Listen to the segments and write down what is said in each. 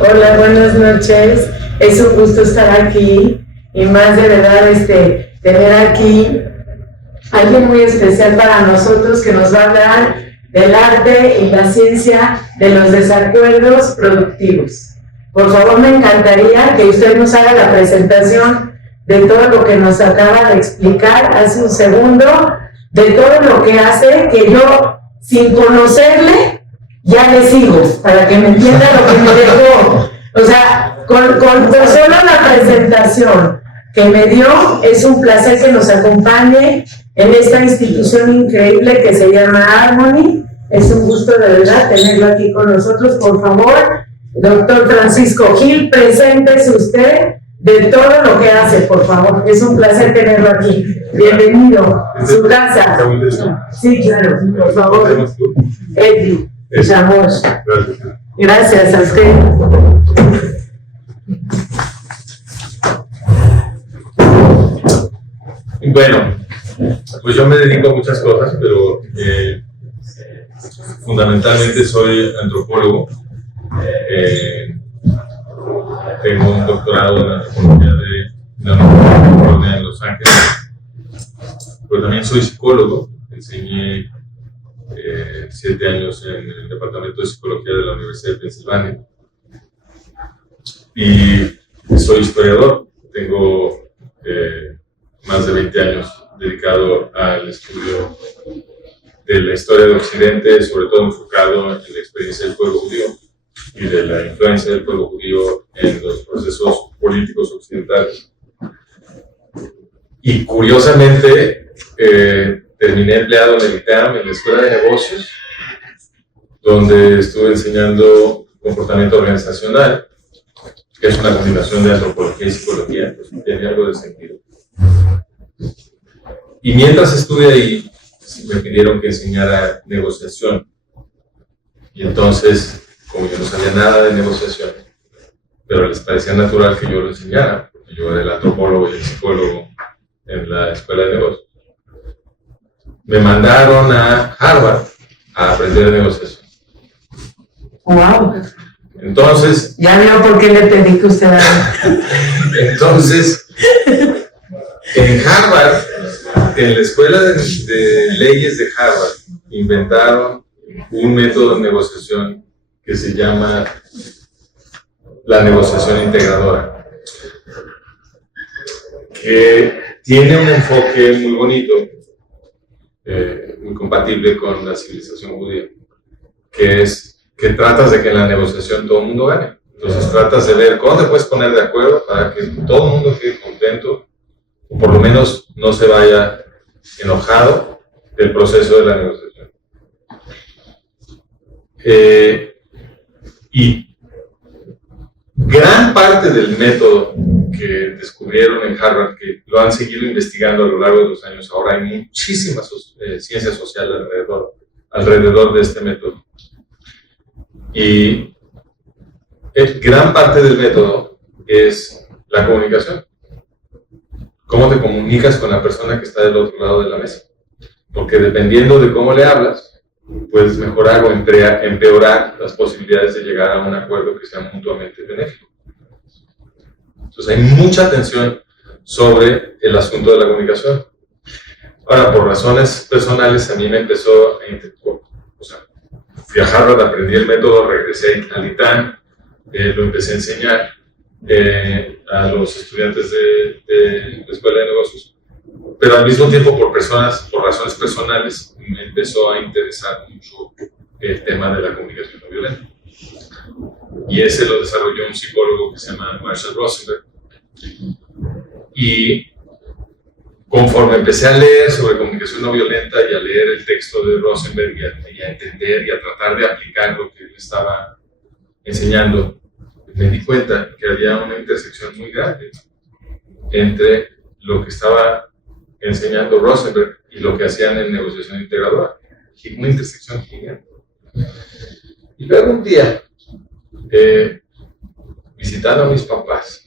Hola, buenas noches. Es un gusto estar aquí y más de verdad tener aquí a alguien muy especial para nosotros que nos va a hablar del arte y la ciencia de los desacuerdos productivos. Por favor, me encantaría que usted nos haga la presentación de todo lo que nos acaba de explicar hace un segundo, de todo lo que hace, que yo, sin conocerle, ya le sigo, para que me entienda lo que me dejó. O sea, con solo la presentación que me dio, es un placer que nos acompañe en esta institución increíble que se llama Harmony. Es un gusto de verdad tenerlo aquí con nosotros. Por favor, doctor Francisco Gil, preséntese usted de todo lo que hace, por favor. Es un placer tenerlo aquí. Bienvenido. Su casa. Sí, claro, por favor. Eddie. Chamos. Gracias a usted. Bueno, pues yo me dedico a muchas cosas, pero fundamentalmente soy antropólogo. Tengo un doctorado en antropología de la Universidad de California en Los Ángeles, pero también soy psicólogo. Enseñé 7 años en el Departamento de Psicología de la Universidad de Pensilvania. Y soy historiador. Tengo más de 20 años dedicado al estudio de la historia de Occidente, sobre todo enfocado en la experiencia del pueblo judío y de la influencia del pueblo judío en los procesos políticos occidentales. Y curiosamente, terminé empleado en el ITAM, en la Escuela de Negocios, donde estuve enseñando comportamiento organizacional, que es una combinación de antropología y psicología, pues tiene algo de sentido. Y mientras estuve ahí, me pidieron que enseñara negociación. Y entonces, como yo no sabía nada de negociación, pero les parecía natural que yo lo enseñara, porque yo era el antropólogo y el psicólogo en la Escuela de Negocios, me mandaron a Harvard a aprender negociación. ¡Wow! Entonces... Ya veo por qué le pedí que usted haga. Entonces, en Harvard, en la Escuela de Leyes de Harvard, inventaron un método de negociación que se llama la negociación integradora, que tiene un enfoque muy bonito, muy compatible con la civilización judía, que es que tratas de que en la negociación todo el mundo gane. Entonces tratas de ver cómo te puedes poner de acuerdo para que todo el mundo quede contento, o por lo menos no se vaya enojado del proceso de la negociación. Y gran parte del método que descubrieron en Harvard, que lo han seguido investigando a lo largo de los años, ahora hay muchísimas ciencias sociales alrededor de este método. Y gran parte del método es la comunicación. ¿Cómo te comunicas con la persona que está del otro lado de la mesa? Porque dependiendo de cómo le hablas, puedes mejorar o empeorar las posibilidades de llegar a un acuerdo que sea mutuamente benéfico. Entonces hay mucha atención sobre el asunto de la comunicación. Ahora, por razones personales, a mí me empezó fui a Harvard, aprendí el método, regresé al ITAM, lo empecé a enseñar a los estudiantes de la Escuela de Negocios, pero al mismo tiempo por razones personales me empezó a interesar mucho el tema de la comunicación no violenta. Y ese lo desarrolló un psicólogo que se llama Marshall Rosenberg. Y conforme empecé a leer sobre comunicación no violenta y a leer el texto de Rosenberg y a entender y a tratar de aplicar lo que él estaba enseñando, me di cuenta que había una intersección muy grande entre lo que estaba enseñando Rosenberg y lo que hacían en negociación integradora. Una intersección gigante. Y luego un día, visitando a mis papás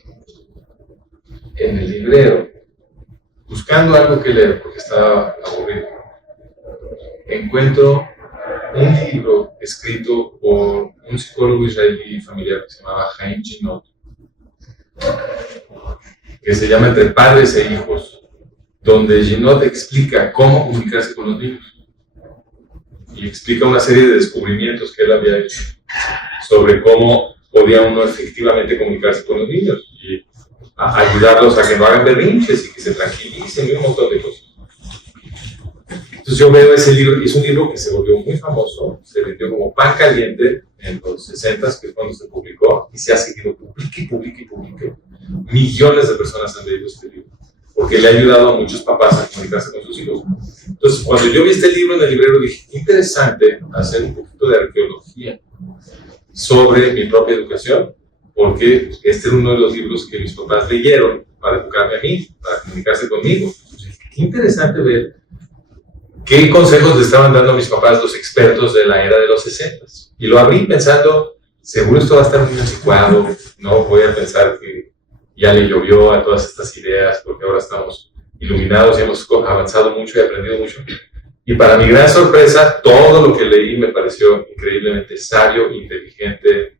en el librero, buscando algo que leer porque estaba aburrido, encuentro un libro escrito por un psicólogo israelí familiar que se llamaba Haim Ginott, que se llama Entre Padres e Hijos, donde Ginott explica cómo comunicarse con los niños y explica una serie de descubrimientos que él había hecho sobre cómo podía uno efectivamente comunicarse con los niños y ayudarlos a que no hagan berrinches y que se tranquilicen y un montón de cosas. Entonces yo veo ese libro, y es un libro que se volvió muy famoso, se vendió como pan caliente en los 60s, que es cuando se publicó, y se ha seguido publique. Millones de personas han leído este libro, porque le ha ayudado a muchos papás a comunicarse con sus hijos. Entonces, cuando yo vi este libro en el librero, dije, interesante hacer un poquito de arqueología sobre mi propia educación, porque este era uno de los libros que mis papás leyeron para educarme a mí, para comunicarse conmigo. Entonces, qué interesante ver qué consejos le estaban dando a mis papás los expertos de la era de los 60s. Y lo abrí pensando, seguro esto va a estar muy anticuado, no voy a pensar que ya le llovió a todas estas ideas, porque ahora estamos iluminados y hemos avanzado mucho y aprendido mucho. Y para mi gran sorpresa, todo lo que leí me pareció increíblemente sabio, inteligente,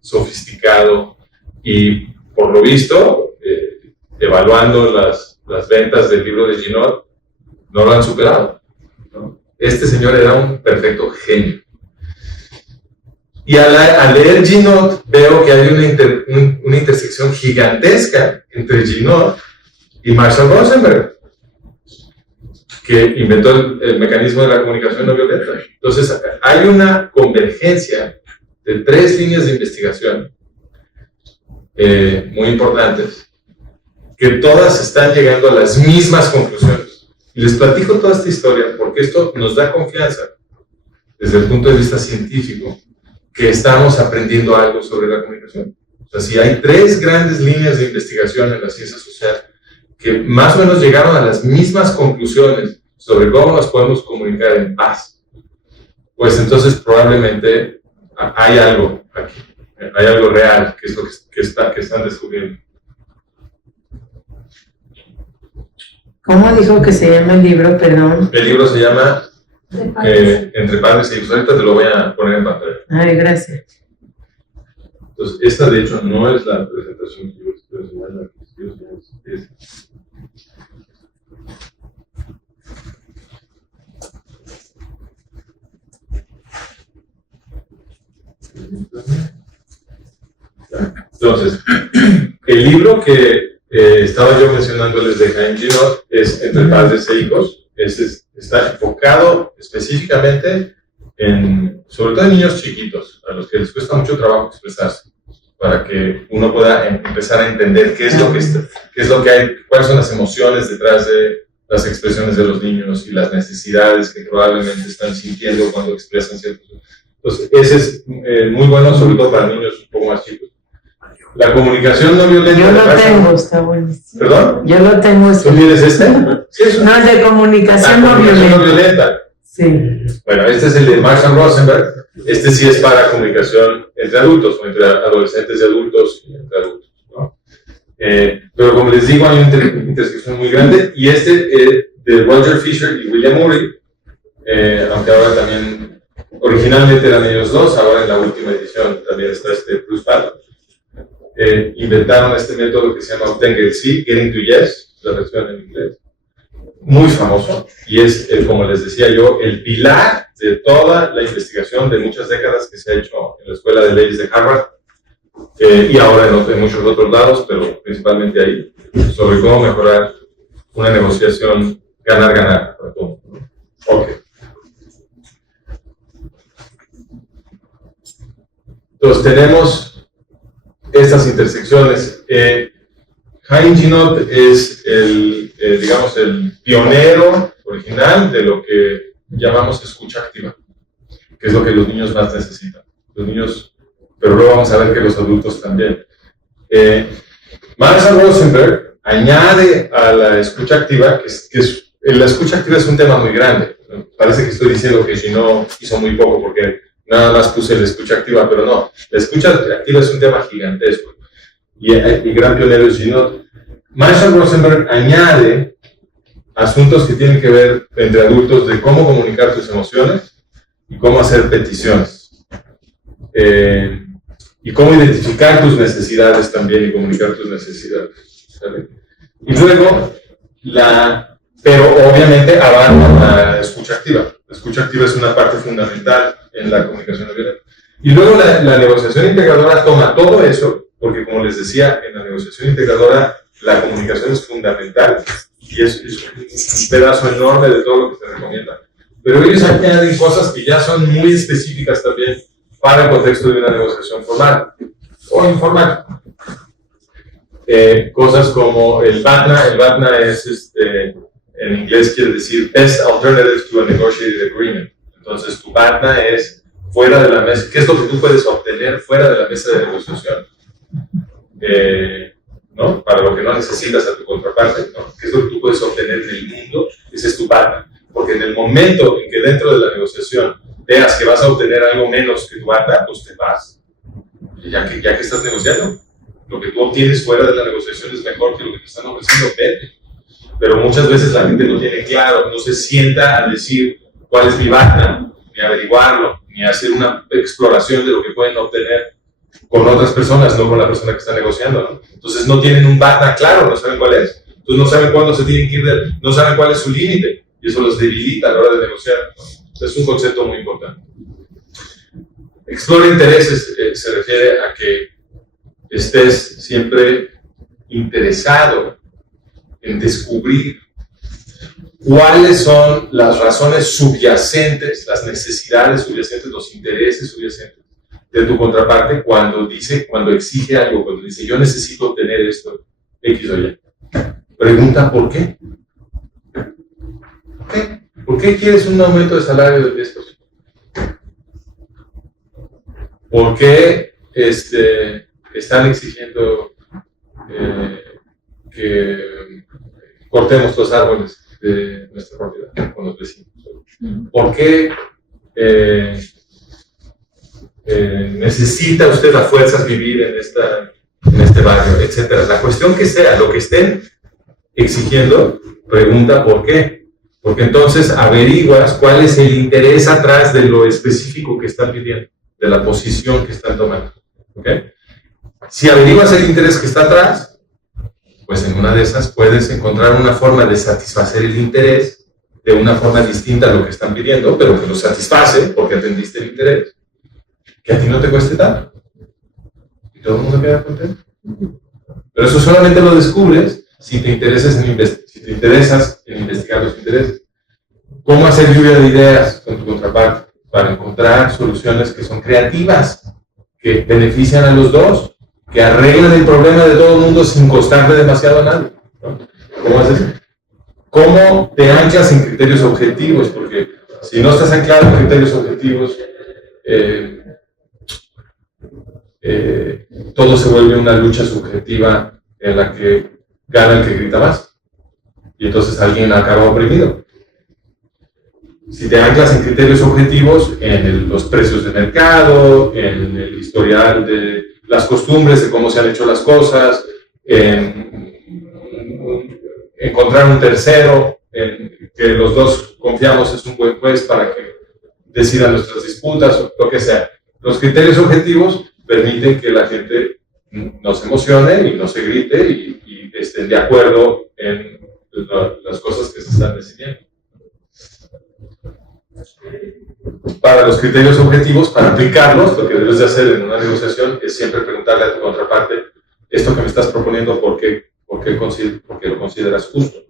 sofisticado, y por lo visto, evaluando las ventas del libro de Ginott, no lo han superado, ¿no? Este señor era un perfecto genio. Y al leer Ginott, veo que hay una intersección gigantesca entre Ginott y Marshall Rosenberg, que inventó el mecanismo de la comunicación no violenta. Entonces, hay una convergencia de 3 líneas de investigación muy importantes, que todas están llegando a las mismas conclusiones. Y les platico toda esta historia porque esto nos da confianza, desde el punto de vista científico, que estamos aprendiendo algo sobre la comunicación. O sea, si hay 3 grandes líneas de investigación en la ciencia social que más o menos llegaron a las mismas conclusiones sobre cómo nos podemos comunicar en paz, pues entonces probablemente hay algo aquí, hay algo real, que es lo que están descubriendo. ¿Cómo dijo que se llama el libro, perdón? El libro se llama Entre Padres e Hijos. Ahorita te lo voy a poner en pantalla. Ay, gracias. Entonces, esta de hecho no es la presentación que yo les quiero enseñar. Entonces, el libro que estaba yo mencionándoles de Haim Ginott es Entre Padres e Hijos. Está enfocado específicamente sobre todo en niños chiquitos, a los que les cuesta mucho trabajo expresarse, para que uno pueda empezar a entender qué es lo que hay, cuáles son las emociones detrás de las expresiones de los niños y las necesidades que probablemente están sintiendo cuando expresan ciertas cosas. Entonces, ese es muy bueno, sobre todo para niños un poco más chicos. La comunicación no violenta. Yo lo tengo, está buenísimo. ¿Perdón? Yo lo tengo. ¿Tú tienes este? Sí, no, es de comunicación no violenta. No violenta. Sí. Bueno, este es el de Marshall Rosenberg. Este sí es para comunicación entre adultos, o entre adolescentes y adultos, y entre adultos, ¿no? Pero como les digo, hay una intersección muy grande. Y este de Roger Fisher y William Murray, aunque ahora también, originalmente eran ellos dos, ahora en la última edición también está Bruce Patton. Inventaron este método que se llama Obtain Get Sí, Getting to Yes, la versión en inglés, muy famoso, y es, como les decía yo, el pilar de toda la investigación de muchas décadas que se ha hecho en la Escuela de Leyes de Harvard, y ahora en muchos otros lados, pero principalmente ahí, sobre cómo mejorar una negociación ganar-ganar para todos. Ok. Entonces tenemos estas intersecciones. Haim Ginott es digamos, el pionero original de lo que llamamos escucha activa, que es lo que los niños más necesitan. Los niños, pero luego vamos a ver que los adultos también. Marshall Rosenberg añade a la escucha activa, la escucha activa es un tema muy grande. Parece que estoy diciendo que Ginott hizo muy poco, porque nada más puse la escucha activa, pero no. La escucha activa es un tema gigantesco. Y el gran pionero es Ginott. Marshall Rosenberg añade asuntos que tienen que ver entre adultos de cómo comunicar tus emociones y cómo hacer peticiones. Y cómo identificar tus necesidades también y comunicar tus necesidades. ¿Sale? Y luego, pero obviamente avanza la escucha activa. La escucha activa es una parte fundamental en la comunicación no violenta. Y luego la negociación integradora toma todo eso, porque como les decía, en la negociación integradora la comunicación es fundamental y es un pedazo enorme de todo lo que se recomienda. Pero ellos añaden cosas que ya son muy específicas también para el contexto de una negociación formal o informal. Cosas como el BATNA. El BATNA es, en inglés quiere decir Best Alternative to a Negotiated Agreement. Entonces, tu BATNA es fuera de la mesa. ¿Qué es lo que tú puedes obtener fuera de la mesa de negociación? ¿No? Para lo que no necesitas a tu contraparte, ¿no? ¿Qué es lo que tú puedes obtener en el mundo? Ese es tu BATNA. Porque en el momento en que dentro de la negociación veas que vas a obtener algo menos que tu BATNA, pues te vas. Ya que estás negociando, lo que tú obtienes fuera de la negociación es mejor que lo que te están ofreciendo, vete. Pero muchas veces la gente no tiene claro, no se sienta a decir cuál es mi BATNA, ni averiguarlo, ni hacer una exploración de lo que pueden obtener con otras personas, no con la persona que está negociando, ¿no? Entonces no tienen un BATNA claro, no saben cuál es. Entonces no saben cuándo se tienen que ir, no saben cuál es su límite, y eso los debilita a la hora de negociar, ¿no? Es un concepto muy importante. Explora intereses se refiere a que estés siempre interesado en descubrir cuáles son las razones subyacentes, las necesidades subyacentes, los intereses subyacentes de tu contraparte cuando exige algo, cuando dice yo necesito obtener esto, X o Y. Pregunta ¿por qué? ¿Por qué quieres un aumento de salario de 10%? ¿Por qué están exigiendo que cortemos los árboles de nuestra propiedad con los vecinos? ¿Por qué necesita usted a fuerzas vivir en este barrio, etcétera? La cuestión que sea, lo que estén exigiendo, pregunta ¿por qué? Porque entonces averiguas cuál es el interés atrás de lo específico que están pidiendo, de la posición que están tomando. ¿Okay? Si averiguas el interés que está atrás, pues en una de esas puedes encontrar una forma de satisfacer el interés de una forma distinta a lo que están pidiendo, pero que lo satisface porque atendiste el interés, que a ti no te cueste tanto. Y todo el mundo queda contento. Pero eso solamente lo descubres si te interesas en investigar los intereses. ¿Cómo hacer lluvia de ideas con tu contraparte? Para encontrar soluciones que son creativas, que benefician a los dos, que arreglan el problema de todo el mundo sin costarle demasiado a nadie, ¿no? ¿Cómo haces? ¿Cómo te anclas en criterios objetivos? Porque si no estás anclado en criterios objetivos, todo se vuelve una lucha subjetiva en la que gana el que grita más. Y entonces alguien acaba oprimido. Si te anclas en criterios objetivos, en los precios de mercado, en el historial de las costumbres, de cómo se han hecho las cosas, en encontrar un tercero, en que los dos confiamos es un buen juez para que decida nuestras disputas, o lo que sea. Los criterios objetivos permiten que la gente no se emocione y no se grite y estén de acuerdo en las cosas que se están decidiendo. Para los criterios objetivos, para aplicarlos, lo que debes de hacer en una negociación es siempre preguntarle a tu contraparte, esto que me estás proponiendo, ¿por qué lo consideras justo?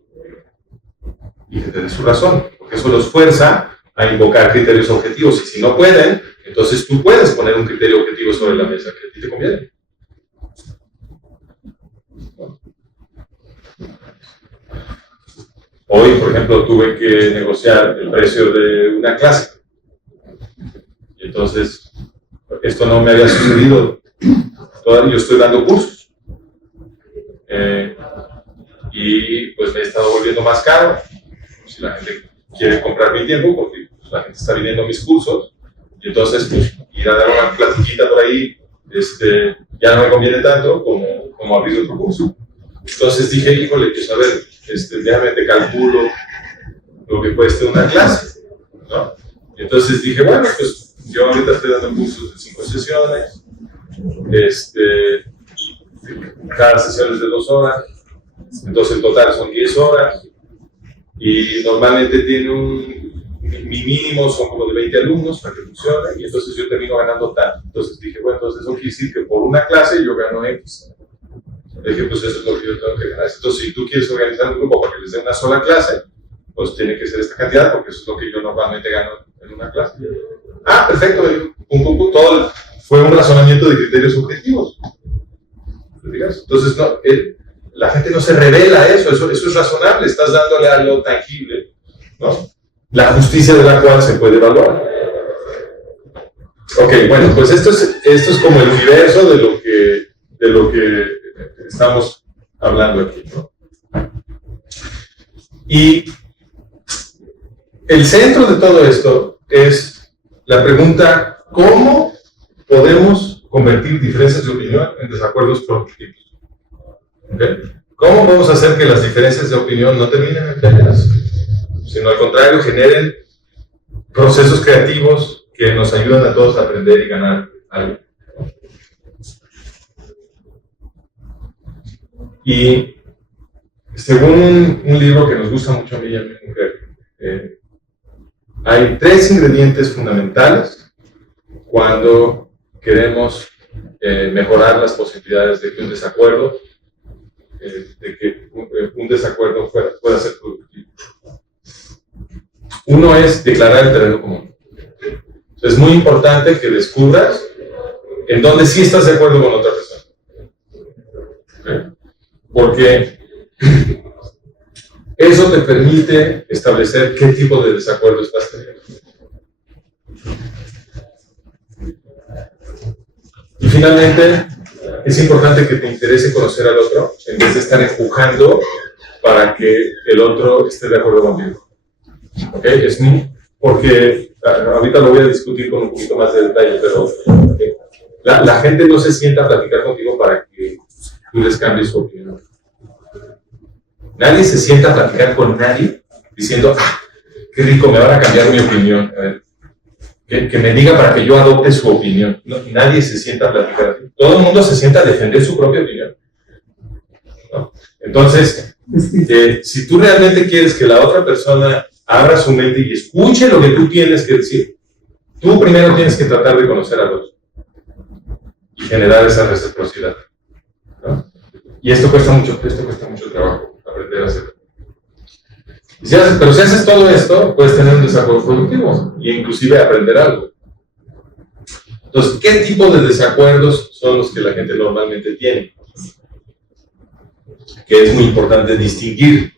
Y que te dé su razón, porque eso los fuerza a invocar criterios objetivos, y si no pueden, entonces tú puedes poner un criterio objetivo sobre la mesa que a ti te conviene. Hoy, por ejemplo, tuve que negociar el precio de una clase. Y entonces, esto no me había sucedido. Todavía yo estoy dando cursos. Y pues me he estado volviendo más caro. Si la gente quiere comprar mi tiempo, porque pues, la gente está viniendo mis cursos. Y entonces, pues, ir a dar una platiquita por ahí, ya no me conviene tanto como abrir otro curso. Entonces dije, híjole, pues a ver, déjame te calculo lo que cueste una clase, ¿no? Y entonces dije, bueno, pues yo ahorita estoy dando cursos de 5 sesiones, cada sesión es de 2 horas, entonces en total son 10 horas, y normalmente tiene mi mínimo son como de 20 alumnos para que funcione, y entonces yo termino ganando tanto. Entonces dije, bueno, entonces eso quiere decir que por una clase yo gano X. Dije, pues eso es lo que yo tengo que ganar. Entonces, si tú quieres organizar un grupo para que les dé una sola clase, pues tiene que ser esta cantidad, porque eso es lo que yo normalmente gano en una clase. Ah, perfecto, todo fue un razonamiento de criterios objetivos. Entonces, no, la gente no se revela eso es razonable, estás dándole algo tangible, ¿no? La justicia de la cual se puede evaluar. Ok, bueno, pues esto es como el universo de lo que estamos hablando aquí, ¿no? Y el centro de todo esto es la pregunta: ¿cómo podemos convertir diferencias de opinión en desacuerdos productivos? ¿Okay? ¿Cómo podemos hacer que las diferencias de opinión no terminen en peleas, sino al contrario generen procesos creativos que nos ayudan a todos a aprender y ganar algo? Y según un libro que nos gusta mucho a mí y a mi mujer, hay 3 ingredientes fundamentales cuando queremos mejorar las posibilidades de que un desacuerdo pueda ser productivo. Uno es declarar el terreno común. Es muy importante que descubras en dónde sí estás de acuerdo con otra persona. ¿Okay? Porque eso te permite establecer qué tipo de desacuerdo estás teniendo. Y finalmente, es importante que te interese conocer al otro en vez de estar empujando para que el otro esté de acuerdo contigo. ¿Ok? Porque ahorita lo voy a discutir con un poquito más de detalle, pero la gente no se sienta a platicar contigo para que tú les cambies su opinión. Nadie se sienta a platicar con nadie diciendo, qué rico, me van a cambiar mi opinión. A ver, que me diga para que yo adopte su opinión. No, nadie se sienta a platicar. Todo el mundo se sienta a defender su propia opinión. ¿No? Entonces, si tú realmente quieres que la otra persona abra su mente y escuche lo que tú tienes que decir, tú primero tienes que tratar de conocer al otro y generar esa reciprocidad, ¿no? Y esto cuesta mucho trabajo aprender a hacerlo. Pero si haces todo esto, puedes tener un desacuerdo productivo e inclusive aprender algo. Entonces, ¿qué tipo de desacuerdos son los que la gente normalmente tiene? Que es muy importante distinguir.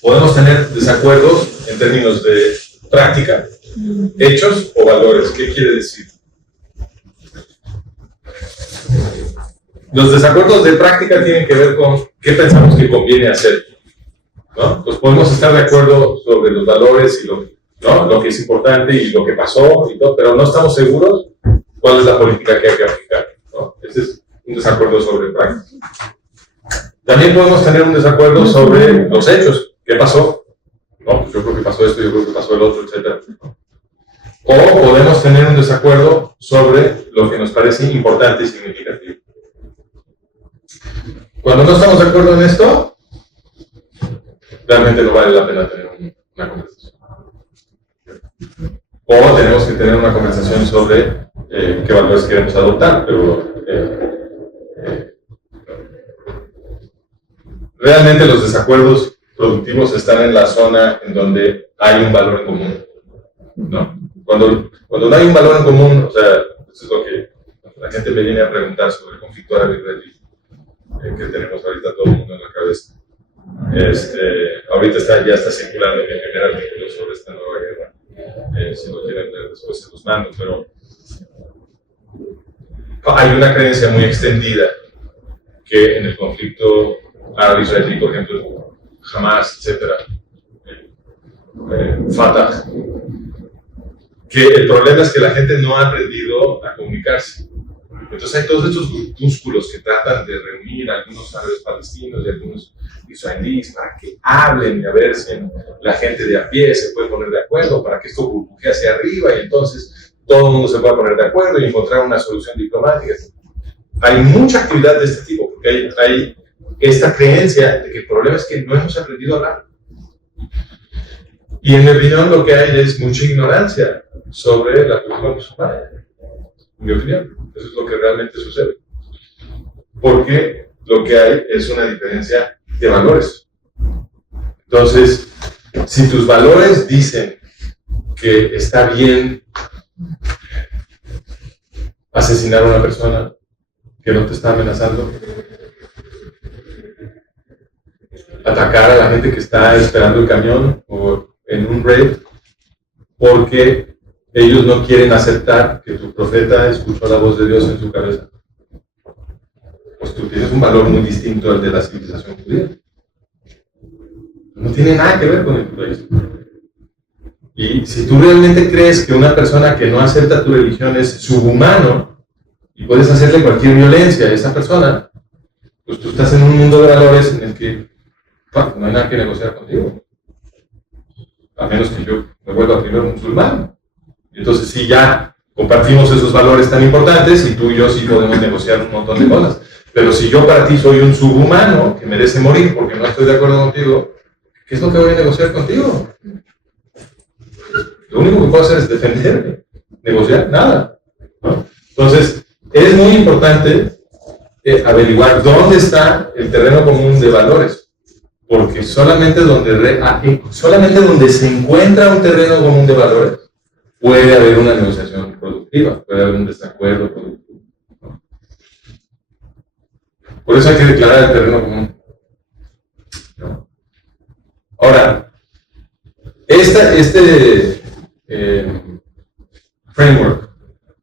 Podemos tener desacuerdos en términos de práctica, hechos o valores. ¿Qué quiere decir? Los desacuerdos de práctica tienen que ver con qué pensamos que conviene hacer, ¿no? Pues podemos estar de acuerdo sobre los valores y lo que es importante y lo que pasó y todo, pero no estamos seguros cuál es la política que hay que aplicar, ¿no? Ese es un desacuerdo sobre práctica. También podemos tener un desacuerdo sobre los hechos. ¿Qué pasó? No, pues yo creo que pasó esto, yo creo que pasó el otro, etc. O podemos tener un desacuerdo sobre lo que nos parece importante y significativo. Cuando no estamos de acuerdo en esto, realmente no vale la pena tener una conversación. O tenemos que tener una conversación sobre qué valores queremos adoptar, pero realmente los desacuerdos productivos están en la zona en donde hay un valor en común, ¿no? Cuando no hay un valor en común, o sea, eso es lo que la gente me viene a preguntar sobre el conflicto árabe-israelí que tenemos ahorita todo el mundo en la cabeza. Ahorita ya está circulando mi primer artículo sobre esta nueva guerra. Si lo quieren leer después se los mando, pero hay una creencia muy extendida que en el conflicto árabe-israelí, por ejemplo, Hamas, etcétera, Fatah, que el problema es que la gente no ha aprendido a comunicarse. Entonces hay todos estos grupúsculos que tratan de reunir a algunos árabes palestinos y algunos israelíes para que hablen y a ver si la gente de a pie se puede poner de acuerdo para que esto burbujee hacia arriba y entonces todo el mundo se pueda poner de acuerdo y encontrar una solución diplomática. Hay mucha actividad de este tipo porque hay esta creencia de que el problema es que no hemos aprendido a hablar. Y en mi opinión lo que hay es mucha ignorancia sobre la cultura musulmana. En mi opinión, eso es lo que realmente sucede. Porque lo que hay es una diferencia de valores. Entonces, si tus valores dicen que está bien asesinar a una persona que no te está amenazando, atacar a la gente que está esperando el camión o en un raid porque ellos no quieren aceptar que tu profeta escuchó la voz de Dios en su cabeza. Pues tú tienes un valor muy distinto al de la civilización judía. No tiene nada que ver con el judaísmo. Y si tú realmente crees que una persona que no acepta tu religión es subhumano y puedes hacerle cualquier violencia a esa persona, pues tú estás en un mundo de valores en el que no hay nada que negociar contigo. A menos que yo me vuelva primero musulmán. Entonces sí, ya compartimos esos valores tan importantes y tú y yo sí podemos negociar un montón de cosas. Pero si yo para ti soy un subhumano que merece morir porque no estoy de acuerdo contigo, ¿qué es lo que voy a negociar contigo? Lo único que puedo hacer es defenderme, negociar nada, ¿no? Entonces, es muy importante averiguar dónde está el terreno común de valores. Porque solamente donde se encuentra un terreno común de valores, puede haber una negociación productiva, puede haber un desacuerdo productivo, ¿no? Por eso hay que declarar el terreno común, ¿no? Ahora, este framework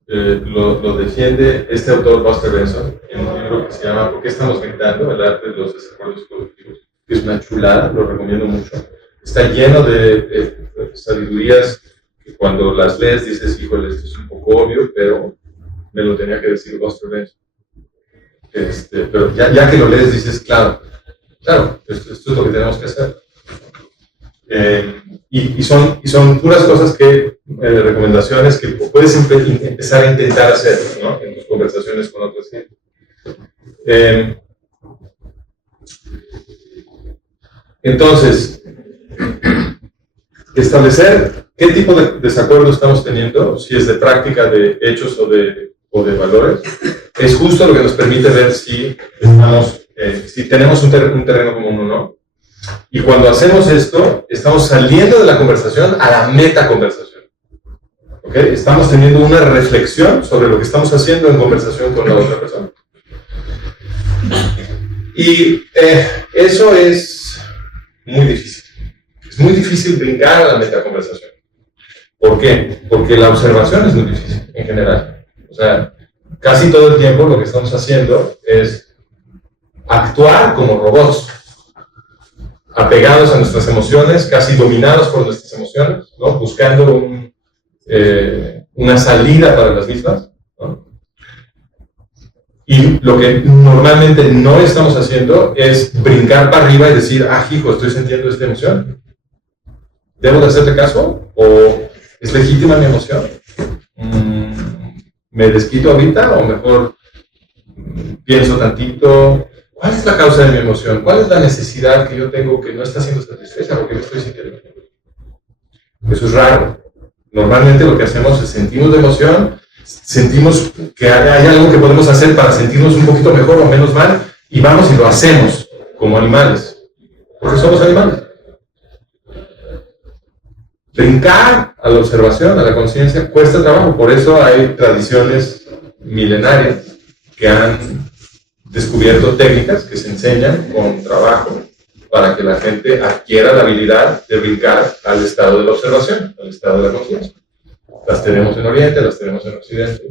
lo defiende este autor Buster Benson en un libro que se llama ¿Por qué estamos gritando? El arte de los desacuerdos productivos. Que es una chulada, lo recomiendo mucho. Está lleno de sabidurías que cuando las lees dices, híjole, esto es un poco obvio, pero me lo tenía que decir Buster Benson. Pero ya que lo lees dices, claro, esto es lo que tenemos que hacer. Y son puras cosas recomendaciones que puedes empezar a intentar hacer, ¿no? En tus conversaciones con otras gente. Entonces, establecer qué tipo de desacuerdo estamos teniendo, si es de práctica, de hechos o de valores, es justo lo que nos permite ver si tenemos un terreno común o no. Y cuando hacemos esto, estamos saliendo de la conversación a la metaconversación. ¿Okay? Estamos teniendo una reflexión sobre lo que estamos haciendo en conversación con la otra persona. Y eso es muy difícil. Es muy difícil brincar a la metaconversación. ¿Por qué? Porque la observación es muy difícil en general. O sea, casi todo el tiempo lo que estamos haciendo es actuar como robots, apegados a nuestras emociones, casi dominados por nuestras emociones, ¿no? Buscando una salida para las mismas, ¿no? Y lo que normalmente no estamos haciendo es brincar para arriba y decir, hijo, estoy sintiendo esta emoción. ¿Debo de hacerte caso? ¿O es legítima mi emoción? ¿Me desquito ahorita o mejor pienso tantito? ¿Cuál es la causa de mi emoción? ¿Cuál es la necesidad que yo tengo que no está siendo satisfecha porque me estoy sintiendo? Eso es raro. Normalmente lo que hacemos es sentimos de emoción, sentimos que hay algo que podemos hacer para sentirnos un poquito mejor o menos mal, y vamos y lo hacemos como animales, porque somos animales. Brincar a la observación, a la conciencia, cuesta trabajo. Por eso hay tradiciones milenarias que han descubierto técnicas que se enseñan con trabajo para que la gente adquiera la habilidad de brincar al estado de la observación, al estado de la conciencia. Las tenemos en Oriente, las tenemos en Occidente,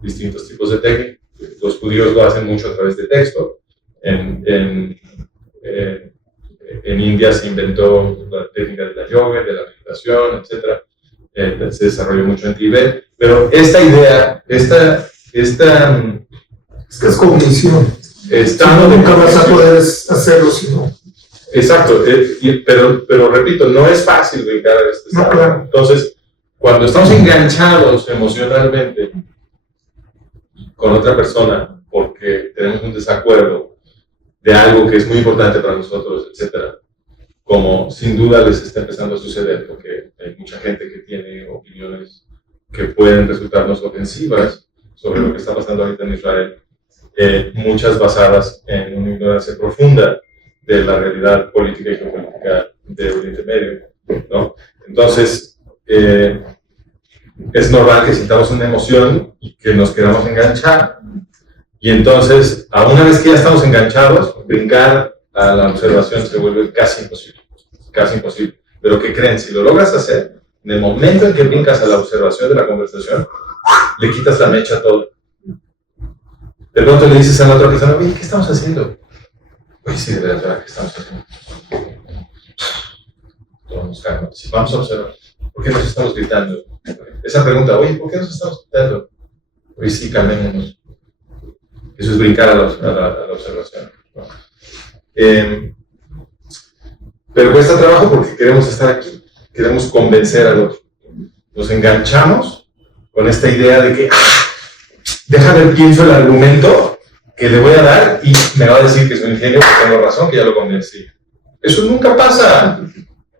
distintos tipos de técnicas. Los judíos lo hacen mucho a través de texto. En India se inventó la técnica de la yoga, de la meditación, etc. Se desarrolló mucho en Tibet. Pero esta idea, esta Es que es cognición. Estado nunca vas a poder hacerlo si no. Exacto, pero repito, no es fácil brincar a este estado. No, claro. Entonces, cuando estamos enganchados emocionalmente con otra persona porque tenemos un desacuerdo de algo que es muy importante para nosotros, etcétera, como sin duda les está empezando a suceder, porque hay mucha gente que tiene opiniones que pueden resultarnos ofensivas sobre lo que está pasando ahorita en Israel, muchas basadas en una ignorancia profunda de la realidad política y geopolítica de Oriente Medio, ¿no? Entonces, es normal que sintamos una emoción y que nos queramos enganchar, y entonces, a una vez que ya estamos enganchados, brincar a la observación se vuelve casi imposible, casi imposible. Pero ¿qué creen? Si lo logras hacer, en el momento en que brincas a la observación de la conversación, le quitas la mecha a todo. De pronto le dices a la otra persona, oye, ¿qué estamos haciendo? Oye, sí, de verdad, ¿qué estamos haciendo? Todos nos calman. Si vamos a observar, ¿por qué nos estamos gritando? Esa pregunta, oye, ¿por qué nos estamos gritando? Oye, sí, calmémonos. Eso es brincar a la observación, ¿no? Pero cuesta trabajo porque queremos estar aquí, queremos convencer al otro. Nos enganchamos con esta idea de que, deja ver, pienso el argumento que le voy a dar y me va a decir que soy un genio, que tengo razón, que ya lo convencí. Eso nunca pasa.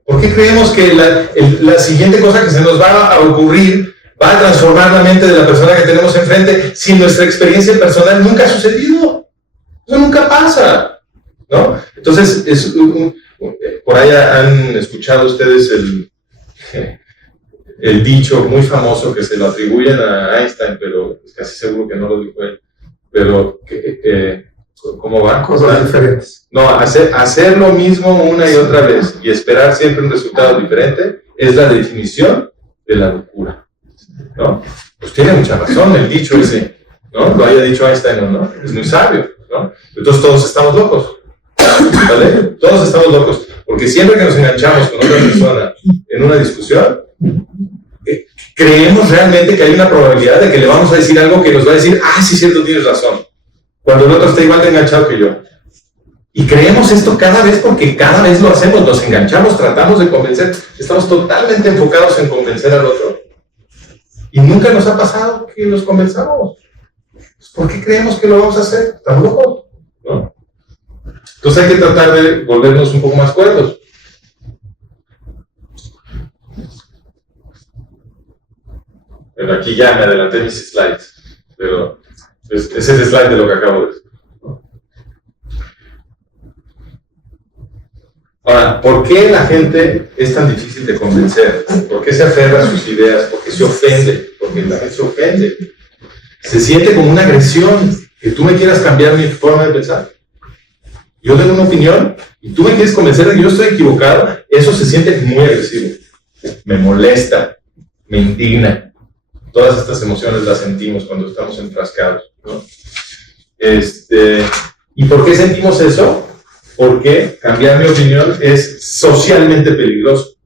¿Por qué creemos que la siguiente cosa que se nos va a ocurrir va a transformar la mente de la persona que tenemos enfrente si nuestra experiencia personal nunca ha sucedido? Eso nunca pasa, ¿no? Entonces, por ahí han escuchado ustedes el dicho muy famoso que se lo atribuyen a Einstein, pero es casi seguro que no lo dijo él. Pero, ¿cómo va? Cosas diferentes. No, hacer lo mismo una y otra vez y esperar siempre un resultado diferente es la definición de la locura, ¿no? Pues tiene mucha razón el dicho ese, ¿no? Lo haya dicho Einstein o no, es muy sabio, ¿no? Entonces todos estamos locos, ¿vale? Todos estamos locos, porque siempre que nos enganchamos con otra persona en una discusión, creemos realmente que hay una probabilidad de que le vamos a decir algo que nos va a decir, sí, cierto, tienes razón, cuando el otro está igual de enganchado que yo. Y creemos esto cada vez porque cada vez lo hacemos, nos enganchamos, tratamos de convencer, estamos totalmente enfocados en convencer al otro. Y nunca nos ha pasado que los convenzamos. ¿Por qué creemos que lo vamos a hacer? Estamos locos, ¿no? Entonces hay que tratar de volvernos un poco más cuerdos. Pero aquí ya me adelanté mis slides, pero ese es el slide de lo que acabo de decir. Ahora, ¿por qué la gente es tan difícil de convencer? ¿Por qué se aferra a sus ideas? ¿Por qué se ofende? Porque la gente se ofende. Se siente como una agresión que tú me quieras cambiar mi forma de pensar. Yo tengo una opinión y tú me quieres convencer de que yo estoy equivocado. Eso se siente muy agresivo. Me molesta, me indigna. Todas estas emociones las sentimos cuando estamos enfrascados, ¿no? ¿Y por qué sentimos eso? Porque cambiar mi opinión es socialmente peligroso.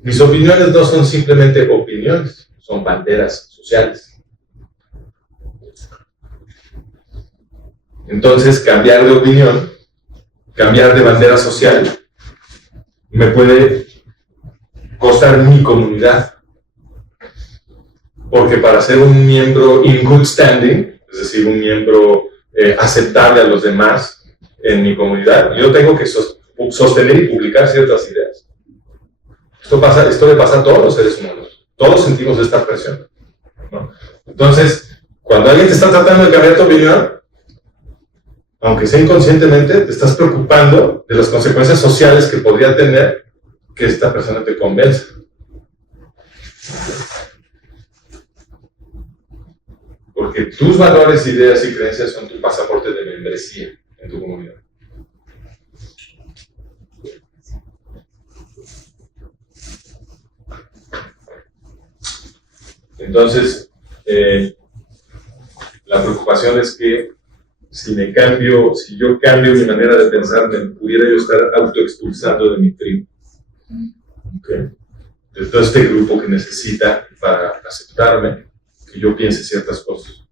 Mis opiniones no son simplemente opiniones, son banderas sociales. Entonces, cambiar de opinión, cambiar de bandera social, me puede costar mi comunidad. Porque para ser un miembro in good standing, es decir, un miembro aceptable a los demás, en mi comunidad, yo tengo que sostener y publicar ciertas ideas. Esto le pasa a todos los seres humanos. Todos sentimos esta presión, ¿no? Entonces, cuando alguien te está tratando de cambiar tu opinión, aunque sea inconscientemente, te estás preocupando de las consecuencias sociales que podría tener que esta persona te convenza. Porque tus valores, ideas y creencias son tu pasaporte de membresía en tu comunidad. Entonces, la preocupación es que si yo cambio mi manera de pensar, me pudiera yo estar autoexpulsando de mi tribu. ¿Okay? De todo este grupo que necesita para aceptarme, que yo piense ciertas cosas.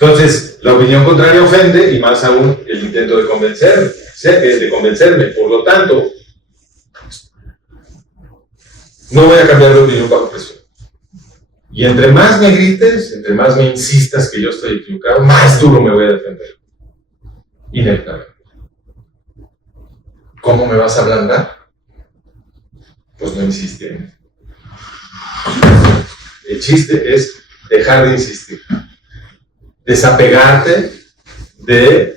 Entonces, la opinión contraria ofende, y más aún el intento de convencerme. Por lo tanto, no voy a cambiar de opinión bajo presión. Y entre más me grites, entre más me insistas que yo estoy equivocado, más duro me voy a defender. Inevitablemente. ¿Cómo me vas a ablandar? Pues no insistir. El chiste es dejar de insistir. Desapegarte de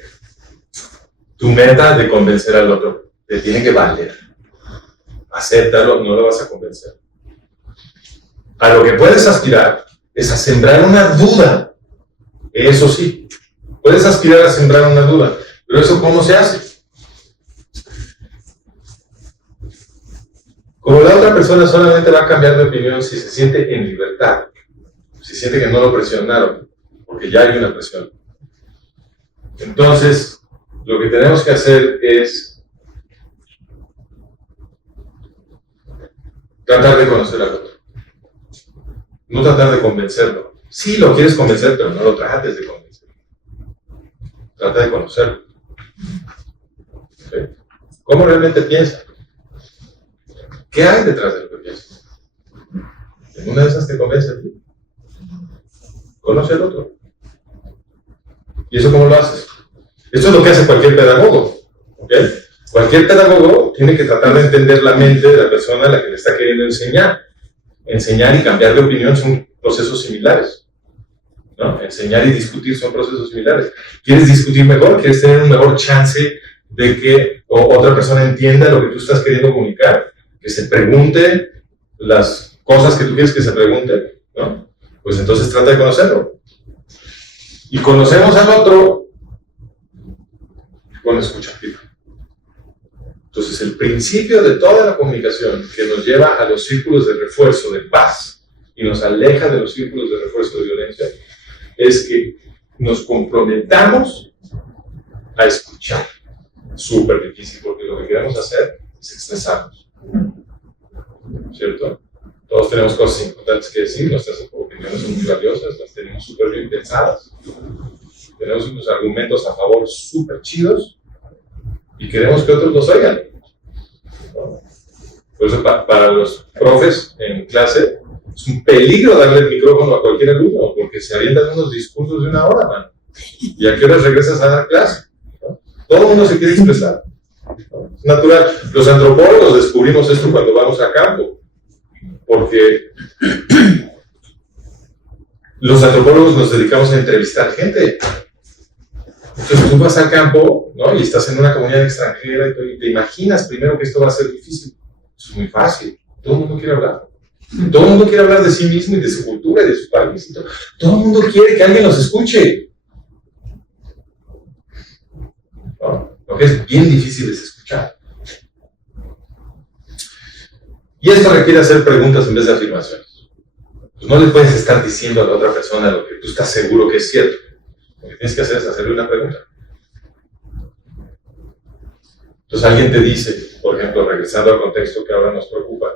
tu meta de convencer al otro. Te tiene que valer. Acéptalo, no lo vas a convencer. A lo que puedes aspirar es a sembrar una duda. Eso sí, puedes aspirar a sembrar una duda. Pero eso, ¿cómo se hace? Como la otra persona solamente va a cambiar de opinión si se siente en libertad, si siente que no lo presionaron, porque ya hay una presión. Entonces, lo que tenemos que hacer es tratar de conocer al otro. No tratar de convencerlo. Sí, lo quieres convencer, pero no lo trates de convencer. Trata de conocerlo. ¿Okay? ¿Cómo realmente piensa? ¿Qué hay detrás de lo que piensa? En una de esas te convence a ti. Conoce al otro. ¿Y eso cómo lo haces? Esto es lo que hace cualquier pedagogo. ¿Okay? Cualquier pedagogo tiene que tratar de entender la mente de la persona a la que le está queriendo enseñar. Enseñar y cambiar de opinión son procesos similares, ¿no? Enseñar y discutir son procesos similares. ¿Quieres discutir mejor? ¿Quieres tener un mejor chance de que otra persona entienda lo que tú estás queriendo comunicar? Que se pregunte las cosas que tú quieres que se pregunten, ¿no? Pues entonces trata de conocerlo. Y conocemos al otro con escucha activa. Entonces, el principio de toda la comunicación que nos lleva a los círculos de refuerzo de paz y nos aleja de los círculos de refuerzo de violencia es que nos comprometamos a escuchar. Súper difícil, porque lo que queremos hacer es expresarnos. ¿Cierto? Todos tenemos cosas importantes que decir, nuestras opiniones son muy valiosas, las tenemos súper bien pensadas, tenemos unos argumentos a favor súper chidos, y queremos que otros los oigan. Por eso para los profes en clase es un peligro darle el micrófono a cualquier alumno, porque se avientan unos discursos de 1 hora, man. ¿Y a qué hora regresas a dar clase? ¿No? Todo el mundo se quiere expresar. ¿No? Es natural. Los antropólogos descubrimos esto cuando vamos a campo, porque los antropólogos nos dedicamos a entrevistar gente. Entonces tú vas al campo, ¿no? Y estás en una comunidad extranjera y te imaginas primero que esto va a ser difícil. Es muy fácil. Todo el mundo quiere hablar. Todo el mundo quiere hablar de sí mismo y de su cultura y de su país. Y todo el mundo quiere que alguien los escuche. ¿No? Lo que es bien difícil es escuchar. Y esto requiere hacer preguntas en vez de afirmaciones. Pues no le puedes estar diciendo a la otra persona lo que tú estás seguro que es cierto. Lo que tienes que hacer es hacerle una pregunta. Entonces alguien te dice, por ejemplo, regresando al contexto que ahora nos preocupa,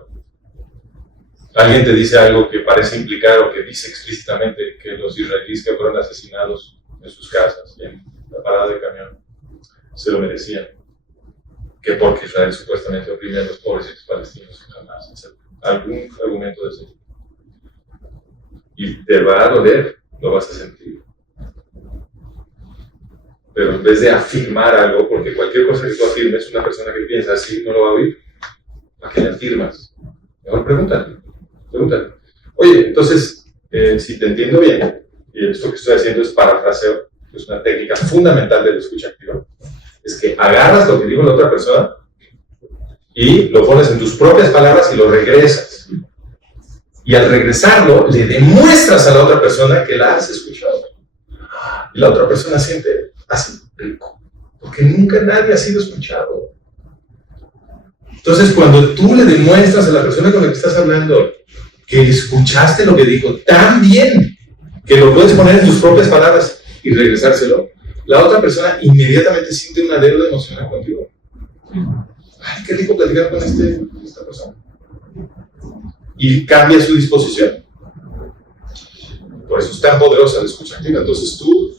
alguien te dice algo que parece implicar o que dice explícitamente que los israelíes que fueron asesinados en sus casas y en la parada de camión se lo merecían, que porque Israel supuestamente oprimía a los pobrecitos palestinos jamás, etc. Algún argumento de ese tipo. Y te va a doler, lo vas a sentir. Pero en vez de afirmar algo, porque cualquier cosa que tú afirmes, una persona que piensa así no lo va a oír. ¿A qué le afirmas? Mejor pregúntale. Oye, entonces, si te entiendo bien, y esto que estoy haciendo es parafraseo, es una técnica fundamental de la escucha activa, es que agarras lo que dijo la otra persona y lo pones en tus propias palabras y lo regresas. Y al regresarlo, le demuestras a la otra persona que la has escuchado. Y la otra persona siente así rico, porque nunca nadie ha sido escuchado. Entonces, cuando tú le demuestras a la persona con la que estás hablando que escuchaste lo que dijo tan bien, que lo puedes poner en tus propias palabras y regresárselo, la otra persona inmediatamente siente una deuda emocional contigo. Ay, qué rico platicar con esta persona. Y cambia su disposición. Por eso es tan poderosa la escucha activa. Entonces tú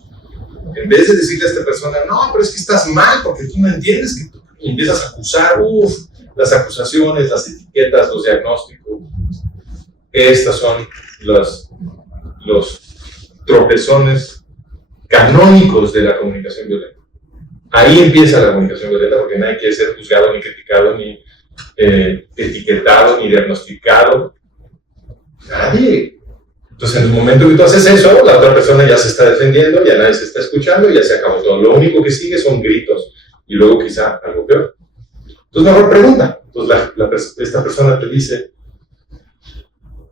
en vez de decirle a esta persona, no, pero es que estás mal porque tú no entiendes, que tú y empiezas a acusar, las acusaciones, las etiquetas, los diagnósticos. Estas son los tropezones canónicos de la comunicación violenta. Ahí empieza la comunicación violenta porque nadie quiere ser juzgado, ni criticado, ni etiquetado, ni diagnosticado. Nadie. Entonces, en el momento que tú haces eso, la otra persona ya se está defendiendo, ya nadie se está escuchando, ya se acabó todo. Lo único que sigue son gritos y luego quizá algo peor. Entonces, mejor pregunta. Entonces, esta persona te dice,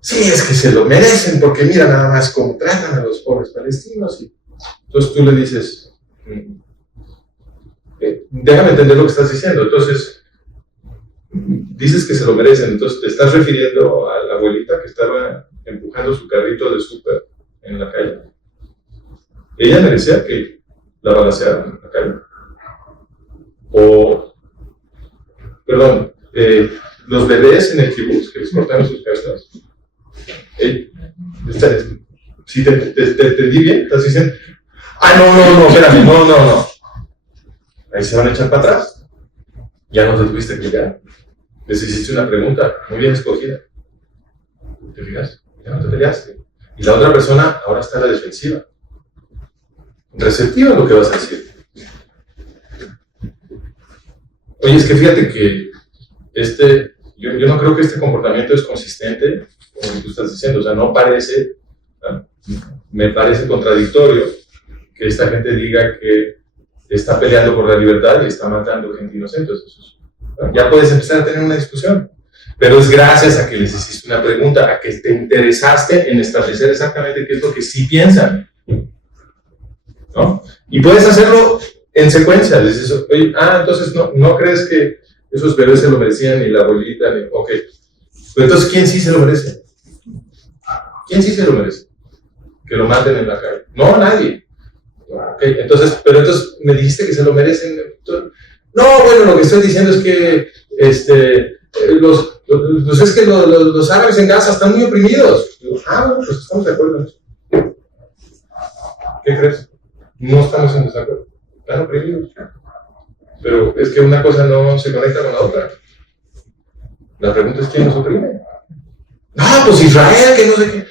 sí, es que se lo merecen porque mira nada más cómo tratan a los pobres palestinos. Y entonces tú le dices, déjame entender lo que estás diciendo. Entonces, dices que se lo merecen, entonces te estás refiriendo a la abuelita que estaba empujando su carrito de súper en la calle. ¿Ella merecía que la balacearan en la calle? O, perdón, los bebés en el kibutz que les cortaron sus cabezas. Si te entendí bien, estás diciendo, no, espérame, no. Ahí se van a echar para atrás. Ya no te tuviste que llegar. Les hiciste una pregunta muy bien escogida. ¿Te fijas? Ya no te peleaste. Y la otra persona ahora está a la defensiva. Receptiva a lo que vas a decir. Oye, es que fíjate que yo no creo que este comportamiento es consistente con lo que tú estás diciendo. O sea, me parece contradictorio que esta gente diga que está peleando por la libertad y está matando gente inocente. Ya puedes empezar a tener una discusión. Pero es gracias a que les hiciste una pregunta, a que te interesaste en establecer exactamente qué es lo que sí piensan, ¿no? Y puedes hacerlo en secuencia. Les dices, oye, entonces no crees que esos bebés se lo merecían, ni la abuelita, ni... Ok. Pero entonces, ¿quién sí se lo merece? ¿Quién sí se lo merece? Que lo maten en la calle. No, nadie. Okay. Entonces me dijiste que se lo merecen. No, bueno, lo que estoy diciendo es que los árabes en Gaza están muy oprimidos. Bueno, pues estamos de acuerdo en eso. ¿Qué crees? No estamos en desacuerdo. Están oprimidos. Pero es que una cosa no se conecta con la otra. La pregunta es: ¿quién nos oprime? No, pues Israel, que no sé qué.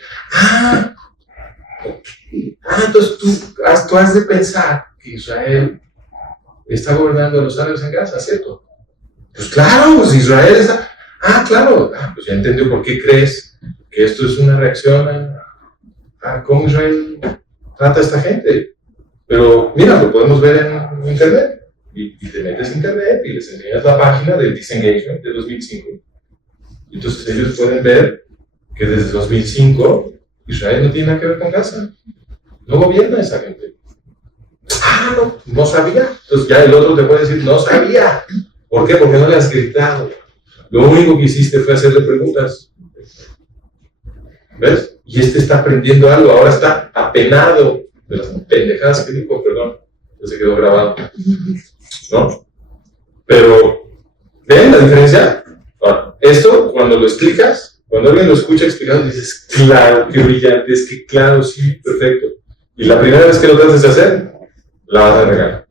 Entonces tú has de pensar que Israel está gobernando a los árabes en Gaza, ¿cierto? Pues claro, pues Israel está... claro. Pues ya entendió por qué crees que esto es una reacción a cómo Israel trata a esta gente. Pero mira, lo podemos ver en internet. Y te metes en internet y les enseñas la página del Disengagement de 2005. Entonces ellos pueden ver que desde 2005 Israel no tiene nada que ver con Gaza. No gobierna esa gente. No sabía. Entonces ya el otro te puede decir, no sabía. ¿Por qué? Porque no le has gritado. Lo único que hiciste fue hacerle preguntas. ¿Ves? Y está aprendiendo algo. Ahora está apenado de las pendejadas que dijo, perdón, que se quedó grabado. ¿No? Pero, ¿ven la diferencia? Ahora, esto, cuando lo explicas, cuando alguien lo escucha explicado, dices, claro, qué brillante, es que claro, sí, perfecto. Y la primera vez que lo trates de hacer, la vas a regar.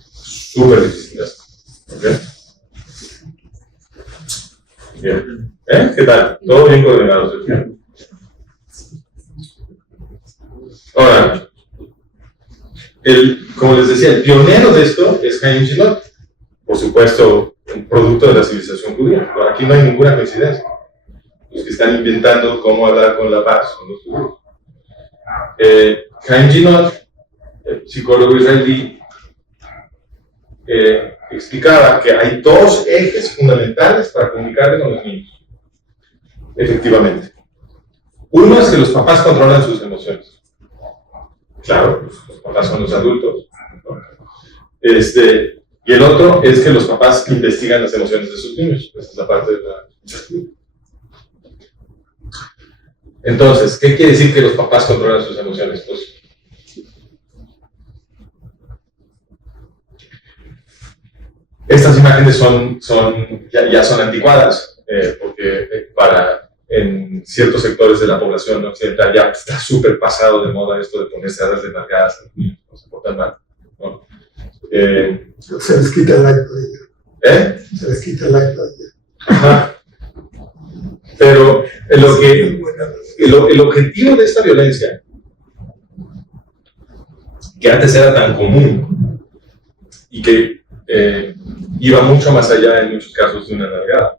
Súper difícil esto. ¿Ok? Bien. ¿Qué tal? Todo bien coordinado, Sergio. Ahora, como les decía, el pionero de esto es Chaim Ginott. Por supuesto, un producto de la civilización judía. Ahora, aquí no hay ninguna coincidencia. Los que están inventando cómo hablar con la paz son los judíos. Chaim Ginott, el psicólogo israelí, explicaba que hay dos ejes fundamentales para comunicarte con los niños. Efectivamente. Uno es que los papás controlan sus emociones. Claro, los papás son los adultos, ¿no? Y el otro es que los papás investigan las emociones de sus niños. Esa es la parte de la... Entonces, ¿qué quiere decir que los papás controlan sus emociones? Pues, estas imágenes ya son anticuadas, porque en ciertos sectores de la población occidental ya está súper pasado de moda esto de ponerse alas de nalgadas a los niños, no sé por comportan mal, ¿no? Se les quita el iPad. Se les quita el iPad. Ajá. Pero el objetivo de esta violencia, que antes era tan común y que iba mucho más allá en muchos casos de una nalgada,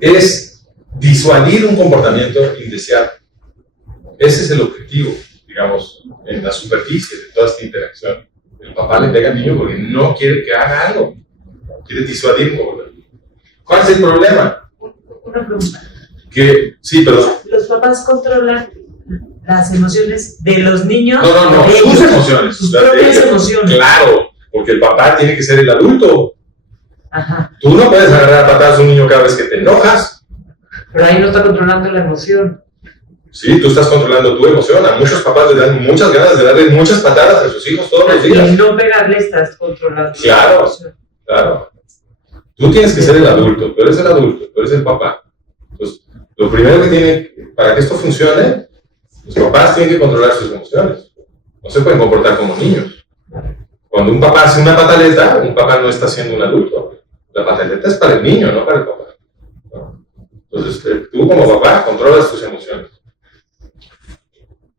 es disuadir un comportamiento indeseado. Ese es el objetivo, digamos, en la superficie de toda esta interacción. El papá le pega al niño porque no quiere que haga algo, quiere disuadir un comportamiento. ¿Cuál es el problema? Una pregunta. Que, sí, perdón. ¿Los papás controlan las emociones de los niños? No, de sus ellos, emociones. sus propias emociones. Claro, porque el papá tiene que ser el adulto. Ajá. Tú no puedes agarrar a patadas a un niño cada vez que te enojas. Pero ahí no está controlando la emoción. Sí, tú estás controlando tu emoción. A muchos papás les dan muchas ganas de darle muchas patadas a sus hijos todos los días. Y no pegarle estás controlando Claro. la emoción. Claro. Tú tienes que ser el adulto, tú eres el adulto, tú eres el papá. Entonces, lo primero que tiene, para que esto funcione, los papás tienen que controlar sus emociones. No se pueden comportar como niños. Cuando un papá hace una pataleta, un papá no está siendo un adulto. La pataleta es para el niño, no para el papá. ¿No? Entonces, tú como papá controlas tus emociones.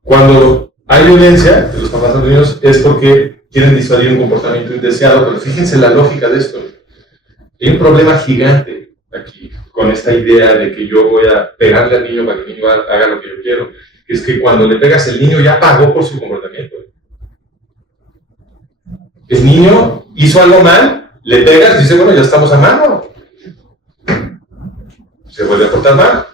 Cuando hay violencia de los papás a los niños es porque quieren disuadir un comportamiento indeseado, pero fíjense la lógica de esto. Hay un problema gigante aquí con esta idea de que yo voy a pegarle al niño para que el niño haga lo que yo quiero, que es que cuando le pegas el niño ya pagó por su comportamiento. El niño hizo algo mal, le pegas, dice, bueno, ya estamos a mano. Se vuelve a portar mal,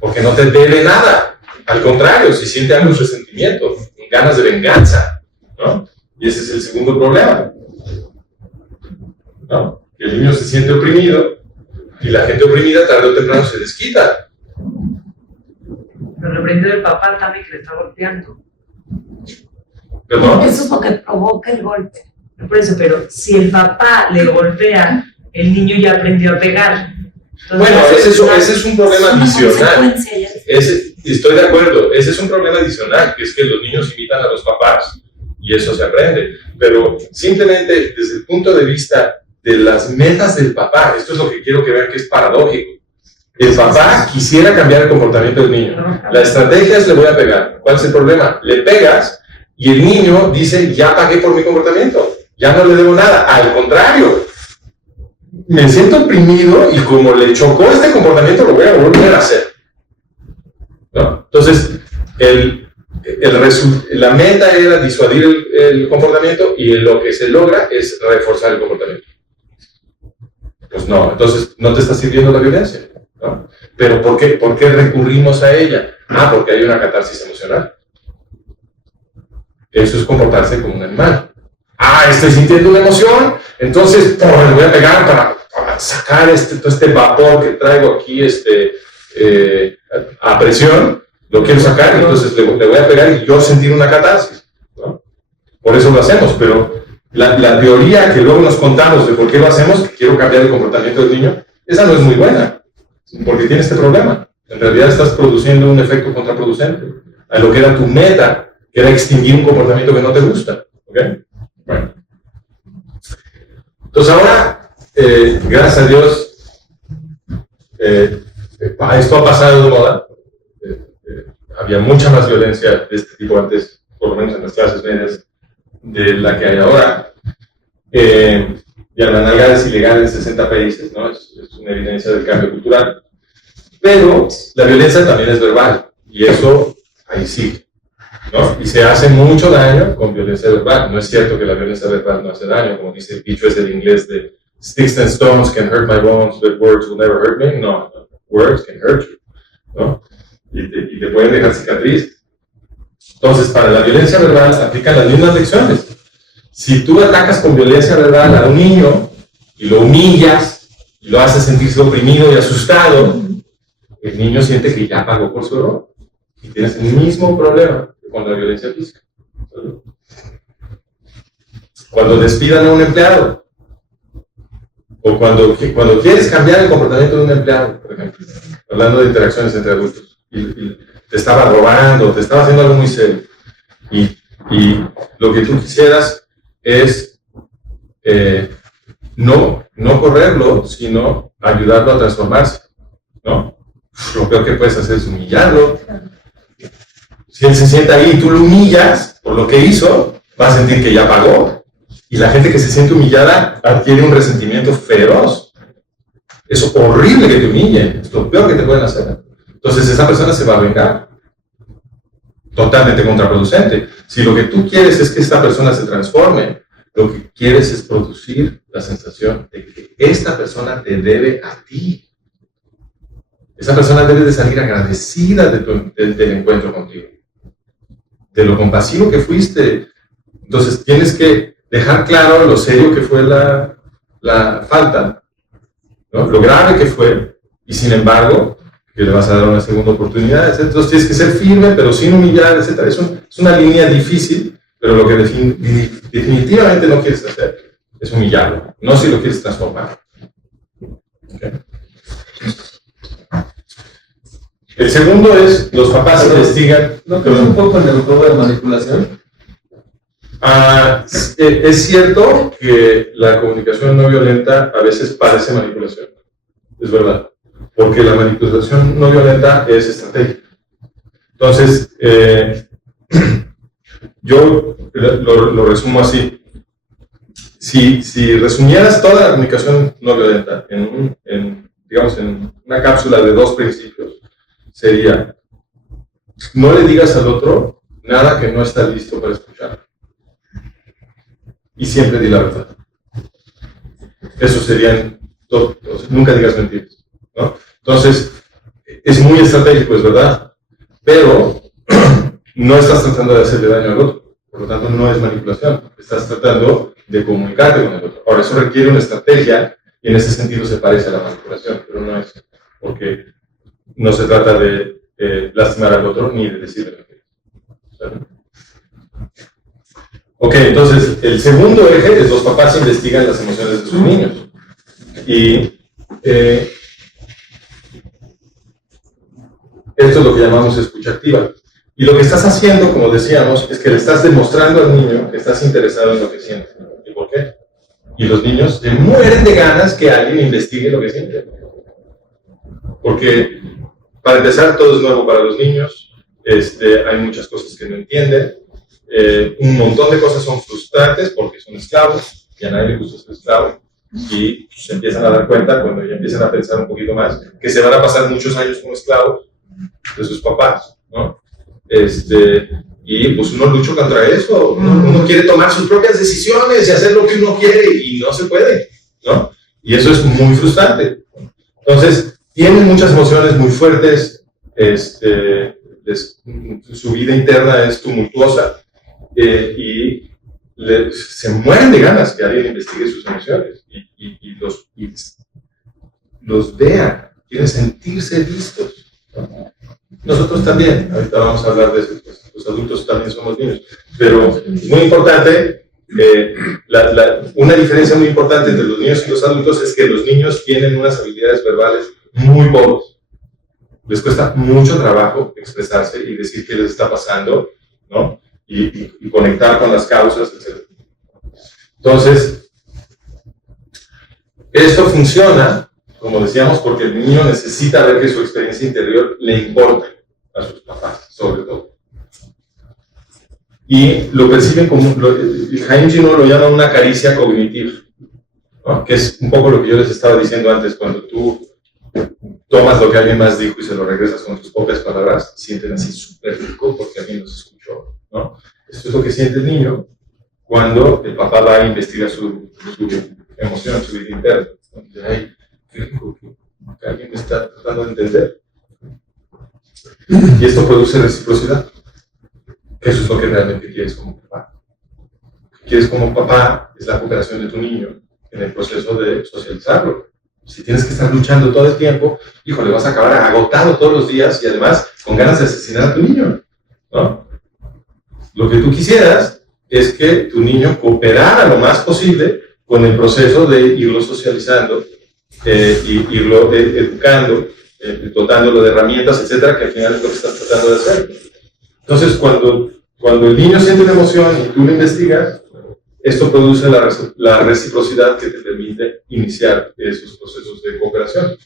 porque no te debe nada. Al contrario, si siente algo de resentimiento, ganas de venganza, ¿no? Y ese es el segundo problema, ¿no? Que el niño se siente oprimido y la gente oprimida tarde o temprano se desquita. Pero reprende del papá también que le está golpeando. ¿Perdón? Eso es lo que provoca el golpe. No por eso, pero si el papá le golpea, el niño ya aprendió a pegar. Entonces, bueno, ese es un problema Una adicional. consecuencia ya. Estoy de acuerdo, ese es un problema adicional, que es que los niños imitan a los papás y eso se aprende. Pero simplemente desde el punto de vista de las metas del papá, esto es lo que quiero que vean que es paradójico. El papá quisiera cambiar el comportamiento del niño. La estrategia es le voy a pegar. ¿Cuál es el problema? Le pegas y el niño dice, ya pagué por mi comportamiento, ya no le debo nada. Al contrario, me siento oprimido y como le chocó este comportamiento, lo voy a volver a hacer. ¿No? Entonces, la meta era disuadir el comportamiento y lo que se logra es reforzar el comportamiento. Pues no, entonces no te está sirviendo la violencia, ¿no? Pero ¿por qué recurrimos a ella? Porque hay una catarsis emocional. Eso es comportarse como un animal. Estoy sintiendo una emoción, entonces le voy a pegar para sacar todo este vapor que traigo aquí a presión, lo quiero sacar, entonces le voy a pegar y yo sentir una catarsis, ¿no? Por eso lo hacemos, pero la teoría que luego nos contamos de por qué lo hacemos, que quiero cambiar el comportamiento del niño, esa no es muy buena, porque tiene este problema. En realidad estás produciendo un efecto contraproducente a lo que era tu meta, que era extinguir un comportamiento que no te gusta. ¿Ok? Bueno. Entonces ahora, gracias a Dios, esto ha pasado de moda. Había mucha más violencia de este tipo antes, por lo menos en las clases medias, de la que hay ahora. Ya la nalgada es ilegal en 60 países, ¿no? Es una evidencia del cambio cultural. Pero la violencia también es verbal, y eso ahí sí, ¿no? Y se hace mucho daño con violencia verbal. No es cierto que la violencia verbal no hace daño, como dice el dicho ese de inglés de sticks and stones can hurt my bones, but words will never hurt me. No, words can hurt you, ¿no? Y te pueden dejar cicatriz. Entonces, para la violencia verbal aplican las mismas lecciones. Si tú atacas con violencia verbal a un niño y lo humillas y lo haces sentirse oprimido y asustado, el niño siente que ya pagó por su error. Y tienes el mismo problema que con la violencia física. Cuando despidan a un empleado, o cuando quieres cambiar el comportamiento de un empleado, por ejemplo, hablando de interacciones entre adultos, y te estaba robando, te estaba haciendo algo muy serio. Y lo que tú quisieras es no correrlo, sino ayudarlo a transformarse, ¿no? Lo peor que puedes hacer es humillarlo. Si él se sienta ahí y tú lo humillas por lo que hizo, va a sentir que ya pagó. Y la gente que se siente humillada adquiere un resentimiento feroz. Es horrible que te humillen, es lo peor que te pueden hacer. Entonces esa persona se va a vengar. Totalmente contraproducente. Si lo que tú quieres es que esta persona se transforme, lo que quieres es producir la sensación de que esta persona te debe a ti. Esa persona debe de salir agradecida del encuentro contigo, de lo compasivo que fuiste. Entonces tienes que dejar claro lo serio que fue la falta, ¿no? Lo grave que fue, y sin embargo, que le vas a dar una segunda oportunidad, etc. Entonces tienes que ser firme, pero sin humillar, etc. Es una línea difícil, pero lo que definitivamente no quieres hacer es humillarlo, no si lo quieres transformar. ¿Okay? El segundo es, los papás investigan... ¿No crees un poco en el juego de manipulación? Es cierto que la comunicación no violenta a veces parece manipulación, es verdad, porque la manipulación no violenta es estratégica. Entonces, yo lo resumo así. Si resumieras toda la comunicación no violenta digamos, en una cápsula de 2 principios, sería: no le digas al otro nada que no está listo para escuchar. Y siempre di la verdad. Eso serían, nunca digas mentiras, ¿no? Entonces, es muy estratégico, es verdad, pero no estás tratando de hacerle daño al otro, por lo tanto no es manipulación, estás tratando de comunicarte con el otro. Ahora, eso requiere una estrategia y en ese sentido se parece a la manipulación, pero no es, porque no se trata de lastimar al otro ni de decirle mentiras. ¿Sabes? Ok, entonces el segundo eje es los papás investigan las emociones de sus niños. Y esto es lo que llamamos escucha activa. Y lo que estás haciendo, como decíamos, es que le estás demostrando al niño que estás interesado en lo que siente. ¿Y por qué? Y los niños se mueren de ganas que alguien investigue lo que siente. Porque, para empezar, todo es nuevo para los niños. Hay muchas cosas que no entienden. Un montón de cosas son frustrantes porque son esclavos y a nadie le gusta ser esclavo, y se empiezan a dar cuenta cuando ya empiezan a pensar un poquito más que se van a pasar muchos años como esclavos de sus papás, ¿no? Y pues uno lucha contra eso, uno quiere tomar sus propias decisiones y hacer lo que uno quiere y no se puede, ¿no? Y eso es muy frustrante. Entonces tienen muchas emociones muy fuertes, su vida interna es tumultuosa. Y se mueren de ganas que alguien investigue sus emociones y los vea, quieren sentirse vistos. Nosotros también, ahorita vamos a hablar de eso, pues, los adultos también somos niños, pero muy importante, una diferencia muy importante entre los niños y los adultos es que los niños tienen unas habilidades verbales muy pobres. Les cuesta mucho trabajo expresarse y decir qué les está pasando, ¿no? Y conectar con las causas, etc. Entonces, esto funciona, como decíamos, porque el niño necesita ver que su experiencia interior le importa a sus papás, sobre todo. Y lo perciben como, Haim Ginott lo llama una caricia cognitiva, ¿no? Que es un poco lo que yo les estaba diciendo antes, cuando tú tomas lo que alguien más dijo y se lo regresas con tus propias palabras, sienten así súper rico porque alguien los escuchó, ¿no? Esto es lo que siente el niño cuando el papá va a investigar su emoción, su vida interna. Entonces, ay, qué rico que alguien me está tratando de entender. Y esto produce reciprocidad. Eso es lo que realmente quieres como papá. Lo que quieres como papá es la cooperación de tu niño en el proceso de socializarlo. Si tienes que estar luchando todo el tiempo, híjole, vas a acabar agotado todos los días y además con ganas de asesinar a tu niño, ¿no? Lo que tú quisieras es que tu niño cooperara lo más posible con el proceso de irlo socializando y irlo educando dotándolo de herramientas, etcétera, que al final es lo que estás tratando de hacer. Entonces, cuando el niño siente una emoción y tú lo investigas, esto produce la reciprocidad que te permite iniciar esos procesos de cooperación.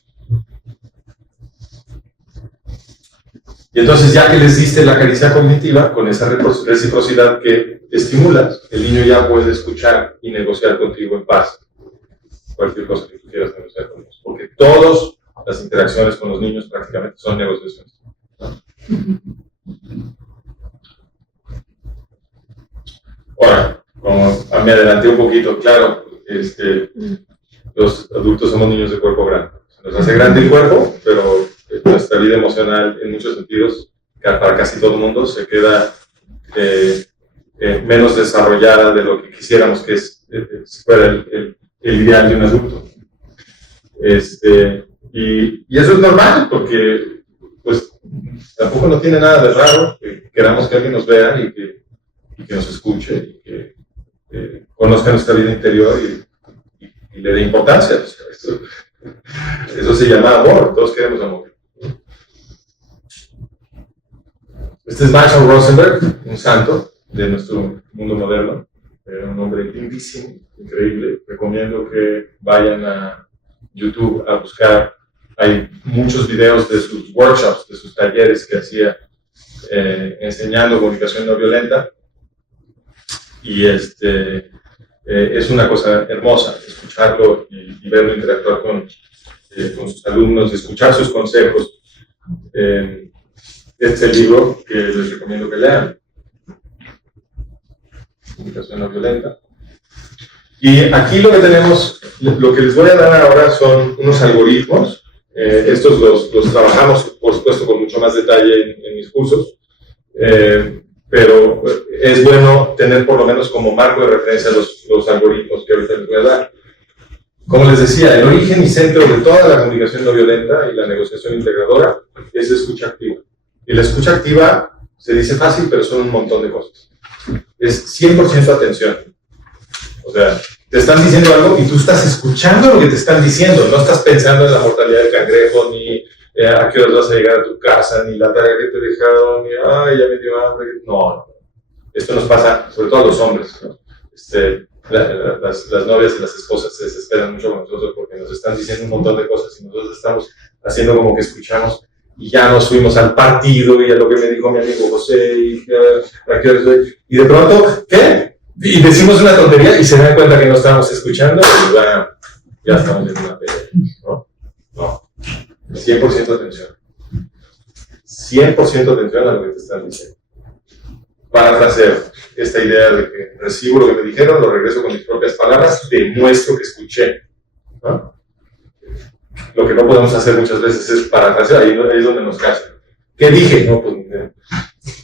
Y entonces, ya que les diste la caricia cognitiva, con esa reciprocidad que estimulas, el niño ya puede escuchar y negociar contigo en paz cualquier cosa que tú quieras negociar con ellos. Porque todas las interacciones con los niños prácticamente son negociaciones, ¿no? Ahora, como me adelanté un poquito, claro, los adultos somos niños de cuerpo grande. Se nos hace grande el cuerpo, pero nuestra vida emocional, en muchos sentidos, para casi todo el mundo, se queda menos desarrollada de lo que quisiéramos que fuera el ideal de un adulto. Y eso es normal, porque pues tampoco no tiene nada de raro que queramos que alguien nos vea y que nos escuche y que conozca nuestra vida interior y le dé importancia. O sea, eso se llama amor, todos queremos amor. Este es Marshall Rosenberg, un santo de nuestro mundo moderno, un hombre lindísimo, increíble. Recomiendo que vayan a YouTube a buscar. Hay muchos videos de sus workshops, de sus talleres que hacía enseñando comunicación no violenta. Y es una cosa hermosa escucharlo y verlo interactuar con sus alumnos, escuchar sus consejos. Este libro que les recomiendo que lean, Comunicación no violenta. Y aquí lo que tenemos, lo que les voy a dar ahora son unos algoritmos. Estos los trabajamos, por supuesto, con mucho más detalle en mis cursos, pero es bueno tener por lo menos como marco de referencia los algoritmos que ahorita les voy a dar. Como les decía, el origen y centro de toda la comunicación no violenta y la negociación integradora es la escucha activa. Y la escucha activa se dice fácil, pero son un montón de cosas. Es 100% atención. O sea, te están diciendo algo y tú estás escuchando lo que te están diciendo. No estás pensando en la mortalidad del cangrejo, ni a qué horas vas a llegar a tu casa, ni la tarea que te dejaron, ni ay, ya me dio hambre. No. Esto nos pasa, sobre todo a los hombres, ¿no? Las novias y las esposas se desesperan mucho con nosotros porque nos están diciendo un montón de cosas y nosotros estamos haciendo como que escuchamos y ya nos fuimos al partido y a lo que me dijo mi amigo José y de pronto, ¿qué? Y decimos una tontería y se dan cuenta que no estábamos escuchando y ya estamos en una pelea, ¿no? No, 100% atención. 100% atención a lo que te están diciendo. Parafrasear esta idea de que recibo lo que me dijeron, lo regreso con mis propias palabras, demuestro que escuché, ¿no? Lo que no podemos hacer muchas veces es parafrasear, ahí es donde nos casan. ¿Qué dije? No, pues,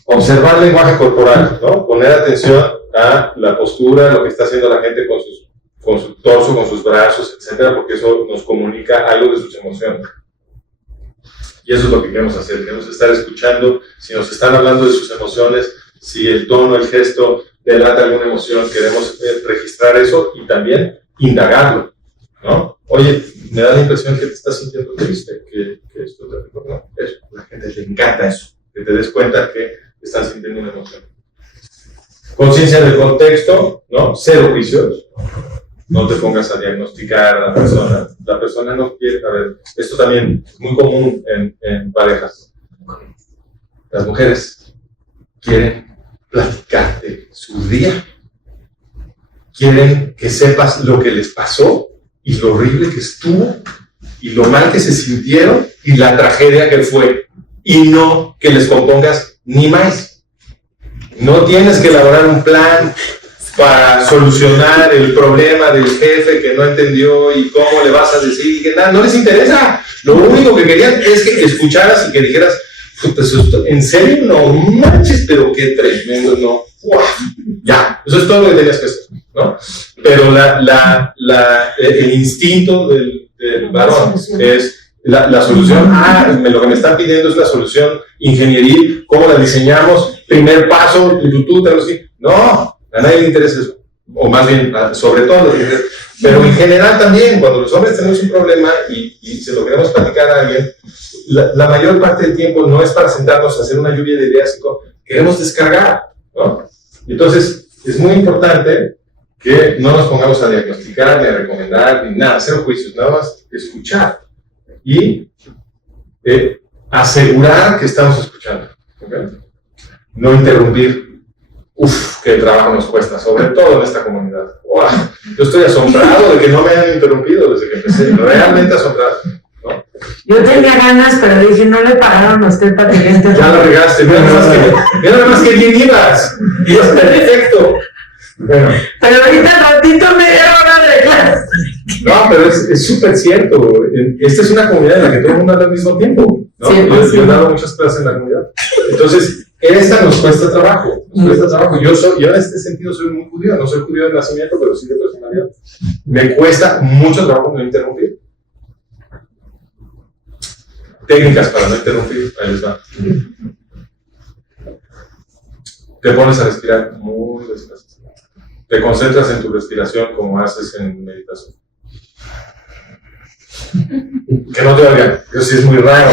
observar el lenguaje corporal, ¿no? Poner atención a la postura, lo que está haciendo la gente con su torso, con sus brazos, etcétera, porque eso nos comunica algo de sus emociones. Y eso es lo que queremos hacer, queremos estar escuchando, si nos están hablando de sus emociones, si el tono, el gesto delata alguna emoción, queremos registrar eso y también indagarlo, ¿no? Oye, me da la impresión que te estás sintiendo triste, que esto te recuerda. Eso, a la gente le encanta eso, que te des cuenta que están sintiendo una emoción. Conciencia del contexto, ¿no? Cero juicios. No te pongas a diagnosticar a la persona. La persona no quiere, a ver, esto también es muy común en parejas. Las mujeres quieren platicarte su día. Quieren que sepas lo que les pasó y lo horrible que estuvo y lo mal que se sintieron y la tragedia que fue. Y no que les compongas ni más. No tienes que elaborar un plan para solucionar el problema del jefe que no entendió y cómo le vas a decir y que nada, no les interesa. Lo único que querían es que escucharas y que dijeras, ¿en serio? No manches, pero qué tremendo, no. ¡Wow! Ya, eso es todo lo que tenías que hacer, ¿no? Pero el instinto del varón es la solución. Lo que me están pidiendo es la solución ingenieril, cómo la diseñamos, primer paso, no, a nadie le interesa eso. o más bien, sobre todo las mujeres, pero en general también, cuando los hombres tenemos un problema y se lo queremos platicar a alguien, la mayor parte del tiempo no es para sentarnos a hacer una lluvia de ideas, queremos descargar, ¿no? Entonces, es muy importante que no nos pongamos a diagnosticar, ni a recomendar, ni nada, hacer juicios, nada más escuchar y asegurar que estamos escuchando, ¿okay? No interrumpir. Uf, qué trabajo nos cuesta, sobre todo en esta comunidad. ¡Wow! Yo estoy asombrado de que no me han interrumpido desde que empecé, realmente asombrado, ¿no? Yo tenía ganas, pero dije, no le pagaron a usted para que le interrumpa. Ya lo regaste, mira nada más que bien ibas, y es perfecto. Bueno. Pero ahorita ratito media hora de clase. No, pero es súper cierto. Esta es una comunidad en la que todo el mundo habla al mismo tiempo, ¿no? Sí, Yo he dado muchas clases en la comunidad. Entonces, esta nos cuesta trabajo. Yo en este sentido soy muy judío. No soy judío de nacimiento, pero sí de personalidad. Me cuesta mucho trabajo no interrumpir. Técnicas para no interrumpir. Ahí está. Te pones a respirar muy despacio. Te concentras en tu respiración como haces en meditación. Que no te oigan, eso sí es muy raro.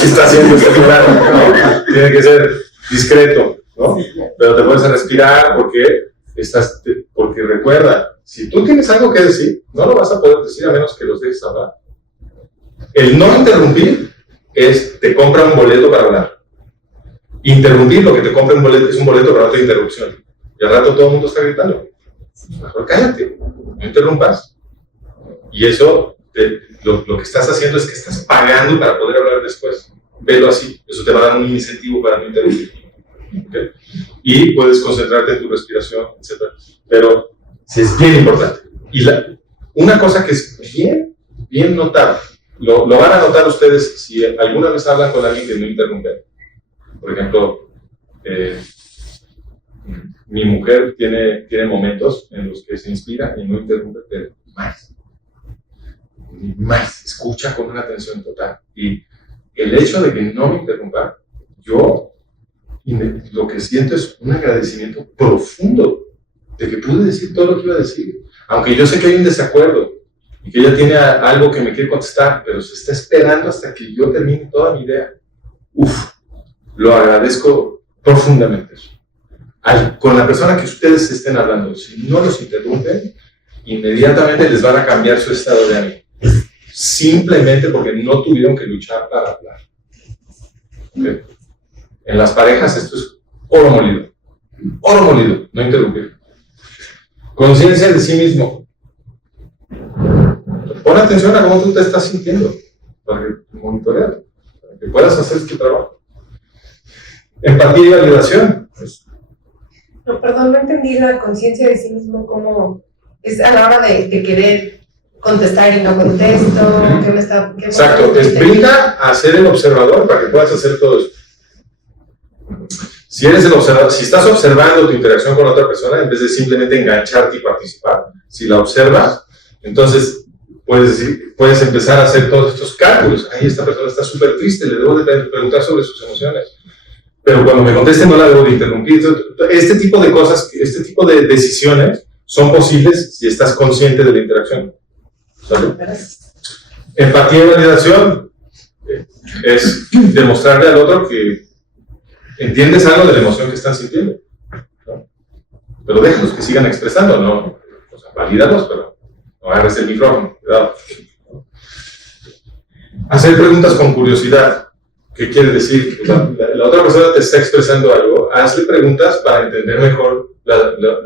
¿Qué está haciendo este raro? No, tiene que ser discreto, ¿no? Pero te pones a respirar porque recuerda, si tú tienes algo que decir, no lo vas a poder decir a menos que los dejes hablar. El no interrumpir te compra un boleto para hablar. Interrumpir lo que te compra un boleto es un boleto para otra interrupción. Y al rato todo el mundo está gritando. Mejor cállate, no interrumpas. Y eso, lo que estás haciendo es que estás pagando para poder hablar después. Velo así, eso te va a dar un incentivo para no interrumpir. ¿Okay? Y puedes concentrarte en tu respiración, etc. Pero sí es bien importante. Y una cosa que es bien notable, lo van a notar ustedes si alguna vez hablan con alguien que no interrumpe. Por ejemplo, mi mujer tiene momentos en los que se inspira y no interrumpe, pero más, escucha con una atención total. Y el hecho de que no me interrumpa, yo lo que siento es un agradecimiento profundo de que pude decir todo lo que iba a decir. Aunque yo sé que hay un desacuerdo y que ella tiene algo que me quiere contestar, pero se está esperando hasta que yo termine toda mi idea. Lo agradezco profundamente. Con la persona que ustedes estén hablando, si no los interrumpen, inmediatamente les van a cambiar su estado de ánimo. Simplemente porque no tuvieron que luchar para hablar. ¿Okay? En las parejas esto es oro molido, no interrumpir. Conciencia de sí mismo. Pon atención a cómo tú te estás sintiendo, para que monitorear, para que puedas hacer tu trabajo. Empatía y validación. No, perdón, no entendí la conciencia de sí mismo como es a la hora de querer contestar y no contesto, ¿qué me está...? Exacto, brinda a ser el observador para que puedas hacer todo eso. Si eres el observador, si estás observando tu interacción con otra persona, en vez de simplemente engancharte y participar, si la observas, entonces puedes empezar a hacer todos estos cálculos. Ay, esta persona está súper triste, le debo de preguntar sobre sus emociones. Pero cuando me conteste no la debo de interrumpir. Este tipo de cosas, este tipo de decisiones son posibles si estás consciente de la interacción. ¿Sale? Empatía y validación es demostrarle al otro que entiendes algo de la emoción que están sintiendo, ¿no? Pero déjalos que sigan expresando, ¿no? O sea, valídalos, pero no agarres el micrófono, cuidado. Hacer preguntas con curiosidad. ¿Qué quiere decir? La otra persona te está expresando algo, hazle preguntas para entender mejor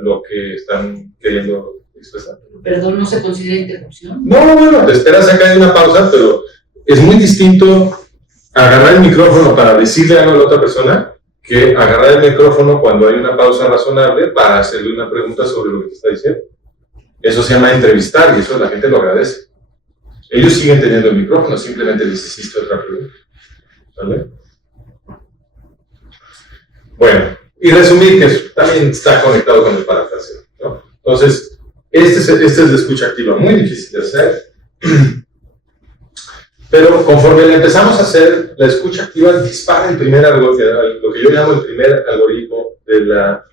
lo que están queriendo expresar. Perdón, ¿no se considera interrupción? No, bueno, te esperas acá en una pausa, pero es muy distinto agarrar el micrófono para decirle algo a la otra persona que agarrar el micrófono cuando hay una pausa razonable para hacerle una pregunta sobre lo que te está diciendo. Eso se llama entrevistar y eso la gente lo agradece. Ellos siguen teniendo el micrófono, simplemente les hiciste otra pregunta. ¿Vale? Bueno, y resumir que también está conectado con el parafraseo, ¿no? Entonces, este es la escucha activa, muy difícil de hacer, pero conforme le empezamos a hacer, la escucha activa dispara el primer algoritmo, lo que yo llamo el primer algoritmo de la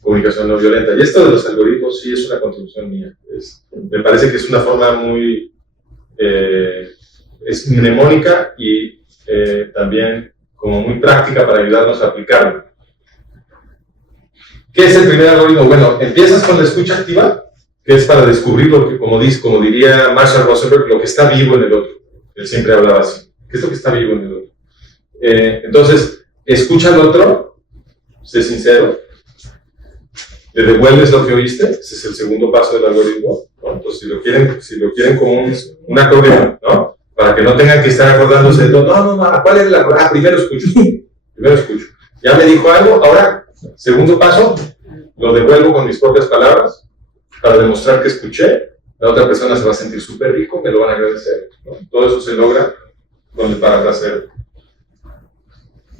comunicación no violenta. Y esto de los algoritmos sí es una contribución mía. Me parece que es una forma muy es mnemónica y también como muy práctica para ayudarnos a aplicarlo. ¿Qué es el primer algoritmo? Bueno, empiezas con la escucha activa, que es para descubrir lo que, como diría Marshall Rosenberg, lo que está vivo en el otro. Él siempre hablaba así. ¿Qué es lo que está vivo en el otro? Entonces, escucha al otro, sé sincero, le devuelves lo que oíste, ese es el segundo paso del algoritmo, ¿no? Entonces, si lo quieren como un acordeón, ¿no? Para que no tengan que estar acordándose de todo, no, ¿cuál es la? Primero escucho. Ya me dijo algo, ahora, segundo paso, lo devuelvo con mis propias palabras, para demostrar que escuché, la otra persona se va a sentir súper rico, me lo van a agradecer, ¿no? Todo eso se logra con el parafraseo.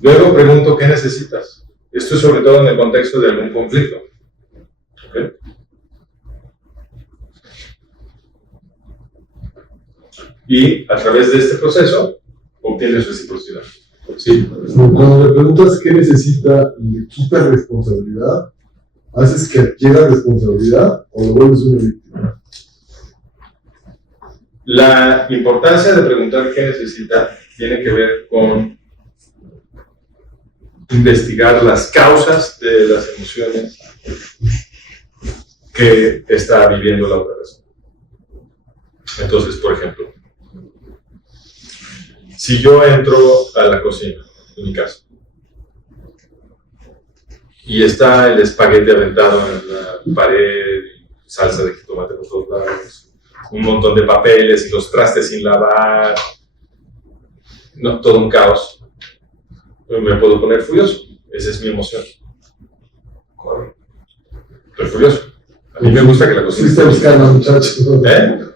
Luego pregunto, ¿qué necesitas? Esto es sobre todo en el contexto de algún conflicto. ¿Okay? Y a través de este proceso, obtienes reciprocidad. Sí. Cuando le preguntas qué necesita y le quitas responsabilidad, ¿haces que adquiera responsabilidad o lo vuelves una víctima? La importancia de preguntar qué necesita tiene que ver con investigar las causas de las emociones que está viviendo la otra persona. Entonces, por ejemplo, si yo entro a la cocina, en mi casa, y está el espagueti aventado en la pared, salsa de jitomate por todos lados, un montón de papeles y los trastes sin lavar, no, todo un caos, me puedo poner furioso. Esa es mi emoción. Estoy furioso. A mí me gusta que la cocina esté buscando a los muchachos.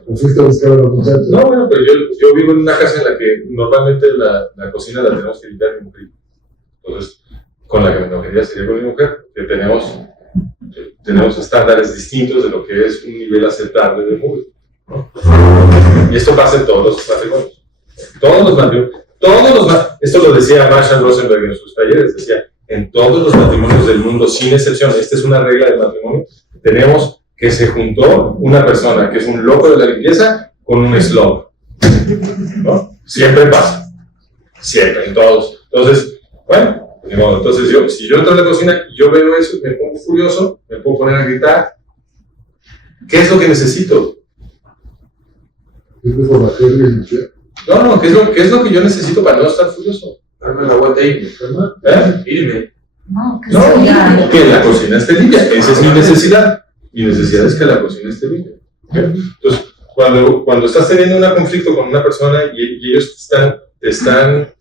¿O fuiste a buscar a los muchachos? No, bueno, pero yo vivo en una casa en la que normalmente la cocina la tenemos que limpiar mi mujer. Entonces, con la que me enojaría sería con mi mujer, que tenemos estándares distintos de lo que es un nivel aceptable de mugre, ¿no? Y esto pasa en todos los matrimonios. Esto lo decía Marshall Rosenberg en sus talleres, decía, en todos los matrimonios del mundo, sin excepción, esta es una regla del matrimonio, tenemos que se juntó una persona que es un loco de la limpieza con un slob, ¿no? Siempre pasa, siempre, en todos. Entonces, bueno, entonces si yo entro a la cocina y yo veo eso, me pongo furioso, me puedo poner a gritar. ¿Qué es lo que necesito? No, ¿qué es lo que yo necesito para no estar furioso? Darme la vuelta y irme. No, Que la cocina esté limpia. Esa es mi necesidad. Mi necesidad es que la cocina esté limpia. ¿Okay? Entonces, cuando estás teniendo un conflicto con una persona y ellos te están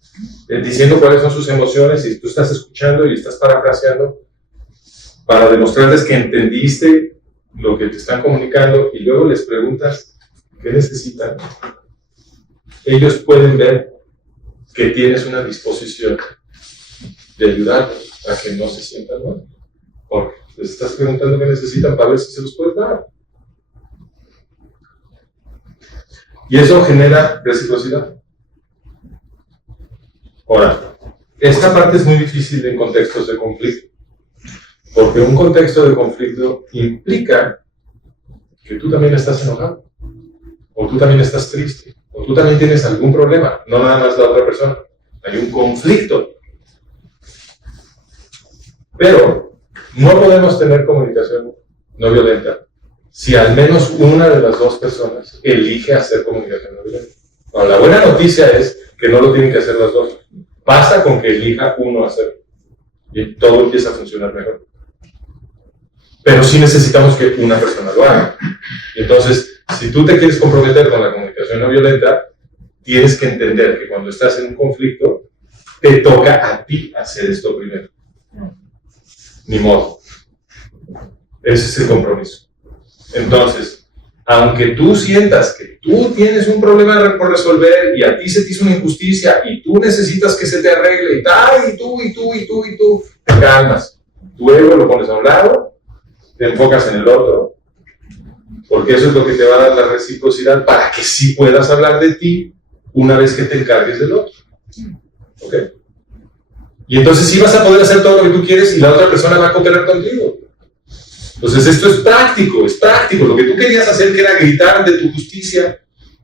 diciendo cuáles son sus emociones y tú estás escuchando y estás parafraseando para demostrarles que entendiste lo que te están comunicando y luego les preguntas qué necesitan, ellos pueden ver que tienes una disposición de ayudarlos a que no se sientan mal, porque les estás preguntando qué necesitan para ver si se los puedes dar. Y eso genera reciprocidad. Ahora, esta parte es muy difícil en contextos de conflicto, porque un contexto de conflicto implica que tú también estás enojado, o tú también estás triste, o tú también tienes algún problema, no nada más la otra persona. Hay un conflicto. Pero no podemos tener comunicación no violenta si al menos una de las dos personas elige hacer comunicación no violenta. Ahora, la buena noticia es que no lo tienen que hacer las dos. Basta con que elija uno hacerlo y todo empieza a funcionar mejor. Pero sí necesitamos que una persona lo haga. Y entonces, si tú te quieres comprometer con la comunicación no violenta, tienes que entender que cuando estás en un conflicto, te toca a ti hacer esto primero. Ni modo. Ese es el compromiso. Entonces, aunque tú sientas que tú tienes un problema por resolver y a ti se te hizo una injusticia y tú necesitas que se te arregle y tú, te calmas. Tu ego lo pones a un lado, te enfocas en el otro, porque eso es lo que te va a dar la reciprocidad para que sí puedas hablar de ti una vez que te encargues del otro. ¿Ok? Y entonces sí vas a poder hacer todo lo que tú quieres y la otra persona va a cooperar contigo. Entonces esto es práctico, es práctico. Lo que tú querías hacer, que era gritar de tu justicia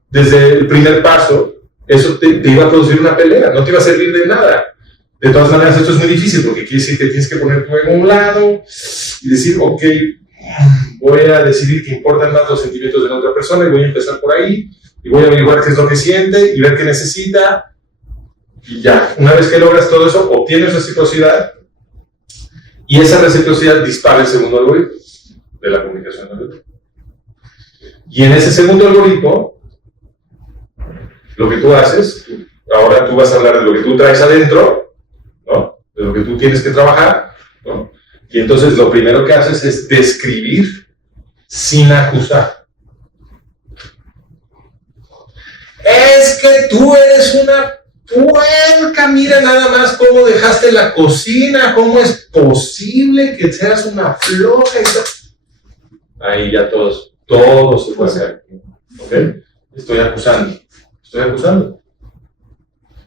desde el primer paso, eso te iba a producir una pelea, no te iba a servir de nada. De todas maneras, esto es muy difícil porque quiere decir que tienes que poner tu ego a un lado y decir, ok, voy a decidir que importan más los sentimientos de la otra persona y voy a empezar por ahí y voy a averiguar qué es lo que siente y ver qué necesita. Y ya, una vez que logras todo eso, obtienes reciprocidad y esa reciprocidad dispara el segundo algoritmo de la comunicación. Y en ese segundo algoritmo, lo que tú haces, ahora tú vas a hablar de lo que tú traes adentro, ¿no? De lo que tú tienes que trabajar, ¿no? Y entonces lo primero que haces es describir sin acusar. Es que tú eres una puerca, mira nada más cómo dejaste la cocina, cómo es posible que seas una floja. Ahí ya todos se puede hacer. ¿Ok? Estoy acusando.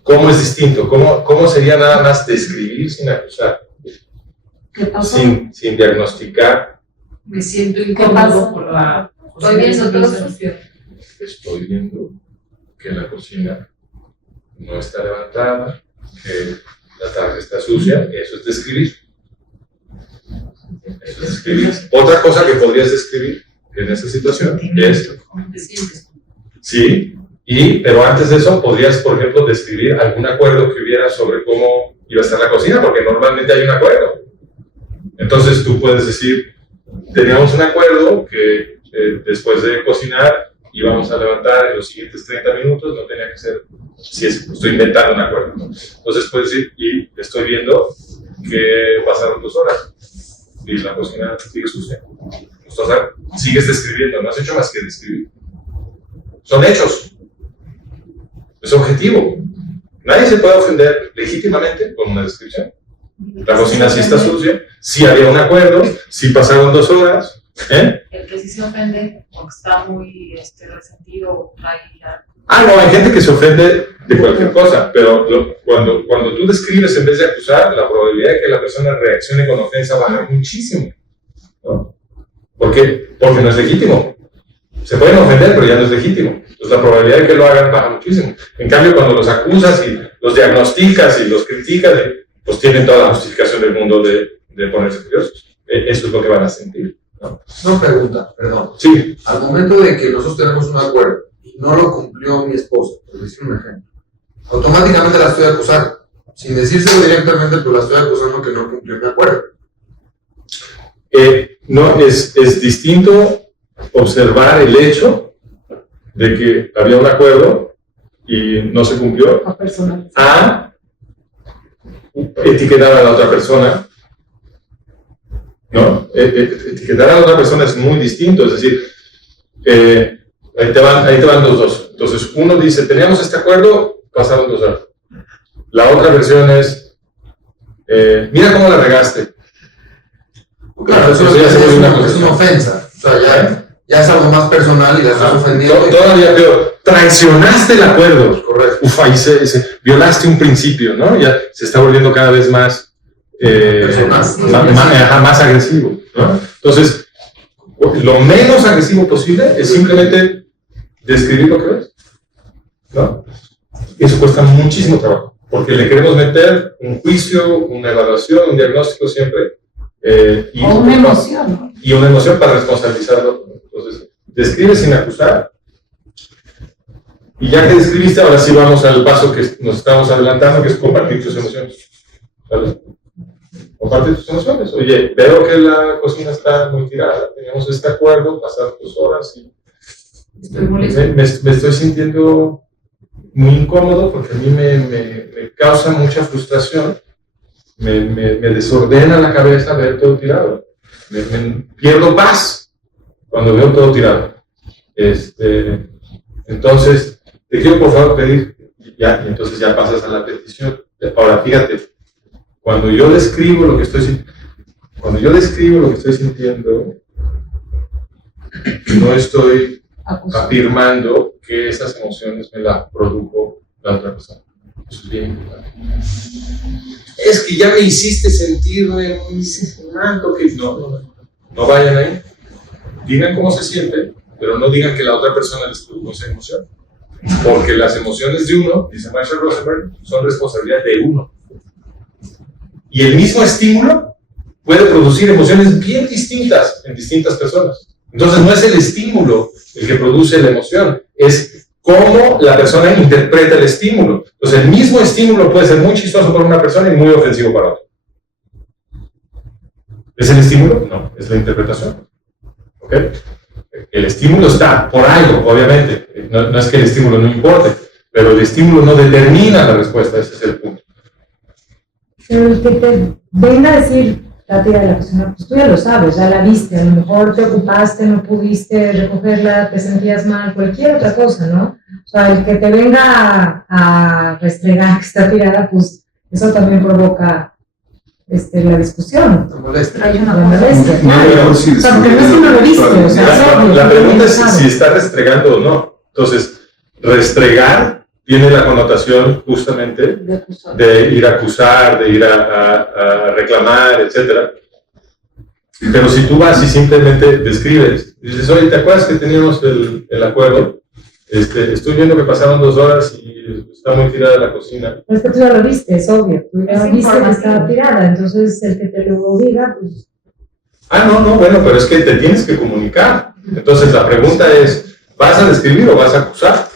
¿Cómo es distinto? ¿Cómo sería nada más describir sin acusar? ¿Qué pasó? Sin diagnosticar. Me siento incómodo por la Estoy viendo que la cocina no está levantada, que la taza está sucia. Eso es describir. Otra cosa que podrías describir en esta situación es... ¿Cómo te sientes? Sí, pero antes de eso podrías, por ejemplo, describir algún acuerdo que hubiera sobre cómo iba a estar la cocina, porque normalmente hay un acuerdo. Entonces tú puedes decir, teníamos un acuerdo que después de cocinar íbamos a levantar en los siguientes 30 minutos, no tenía que ser, si estoy inventando un acuerdo, ¿no? Entonces puedes decir, y estoy viendo que pasaron 2 horas y la cocina sigue sucia. O sea, sigues describiendo, no has hecho más que describir. Son hechos. Es objetivo. Nadie se puede ofender legítimamente con una descripción. La cocina sí está sucia, sí había un acuerdo, sí pasaron 2 horas. El que sí se ofende o está muy resentido, trae ya. No, hay gente que se ofende de cualquier cosa, pero cuando tú describes en vez de acusar, la probabilidad de que la persona reaccione con ofensa baja muchísimo, ¿no? ¿Por qué? Porque no es legítimo. Se pueden ofender, pero ya no es legítimo. Entonces la probabilidad de que lo hagan baja muchísimo. En cambio, cuando los acusas y los diagnosticas y los criticas, pues tienen toda la justificación del mundo de ponerse furiosos. Eso es lo que van a sentir, ¿no? Una pregunta, perdón. Sí. Al momento de que nosotros tenemos un acuerdo y no lo cumplió mi esposa, por decir un ejemplo, automáticamente la estoy acusando. Sin decírselo directamente, pero la estoy acusando que no cumplió mi acuerdo. No, es distinto observar el hecho de que había un acuerdo y no se cumplió a etiquetar a la otra persona, ¿no? Etiquetar a la otra persona es muy distinto, es decir, ahí te van los dos. Entonces, uno dice, teníamos este acuerdo, pasaron 2 horas. La otra versión es, mira cómo la regaste. Claro, eso ya es una ofensa. O sea, ya es algo más personal y la estás ofendiendo. Todavía peor, traicionaste el acuerdo. Correcto. Ufa, ahí violaste un principio, ¿no? Ya se está volviendo cada vez más más agresivo, ¿no? Entonces, lo menos agresivo posible es simplemente describir lo que ves, ¿no? Eso cuesta muchísimo trabajo, porque le queremos meter un juicio, una evaluación, un diagnóstico siempre. O una emoción, ¿no? Y una emoción para responsabilizarlo. Entonces, describe sin acusar. Y ya que describiste, ahora sí vamos al paso que nos estamos adelantando, que es compartir tus emociones. ¿Sabes? Compartir tus emociones. Oye, veo que la cocina está muy tirada, teníamos este acuerdo, pasaron 2 horas y Estoy molesto. me estoy sintiendo muy incómodo porque a mí me causa mucha frustración. Me desordena la cabeza ver todo tirado. Me pierdo paz cuando veo todo tirado. Entonces, te quiero por favor pedir, y entonces ya pasas a la petición. Ahora, fíjate, cuando yo describo lo que estoy sintiendo, no estoy afirmando que esas emociones me las produjo la otra persona. Eso es bien importante. Es que ya me hiciste sentirme muy manto que no. No vayan ahí. Digan cómo se siente, pero no digan que la otra persona les produce emoción. Porque las emociones de uno, dice Marshall Rosenberg, son responsabilidad de uno. Y el mismo estímulo puede producir emociones bien distintas en distintas personas. Entonces no es el estímulo el que produce la emoción, es cómo la persona interpreta el estímulo. Entonces el mismo estímulo puede ser muy chistoso para una persona y muy ofensivo para otra. ¿Es el estímulo? No, es la interpretación. ¿Ok? El estímulo está por algo, obviamente. No es que el estímulo no importe, pero el estímulo no determina la respuesta, ese es el punto. Pero el que te venga a decir la tía de la persona, pues tú ya lo sabes, ya la viste, a lo mejor te ocupaste, no pudiste recogerla, te sentías mal, cualquier otra cosa, ¿no? O sea, el que te venga a restregar que está tirada, pues eso también provoca la discusión. No molesta. Hay una La molestia, claro. O sea, porque no es que no lo viste, o sea, es obvio, La pregunta es sabes. si está restregando o no. Entonces, restregar tiene la connotación justamente de ir a acusar, de ir a reclamar, etc. Pero si tú vas y simplemente describes, dices, oye, ¿te acuerdas que teníamos el acuerdo? Estoy viendo que pasaron 2 horas y está muy tirada la cocina. Es que tú ya lo viste, es obvio. Tú ya Es viste que informativo. estaba tirada, entonces el que te lo diga, pues. No, bueno, pero es que te tienes que comunicar. Entonces la pregunta es, ¿vas a describir o vas a acusar?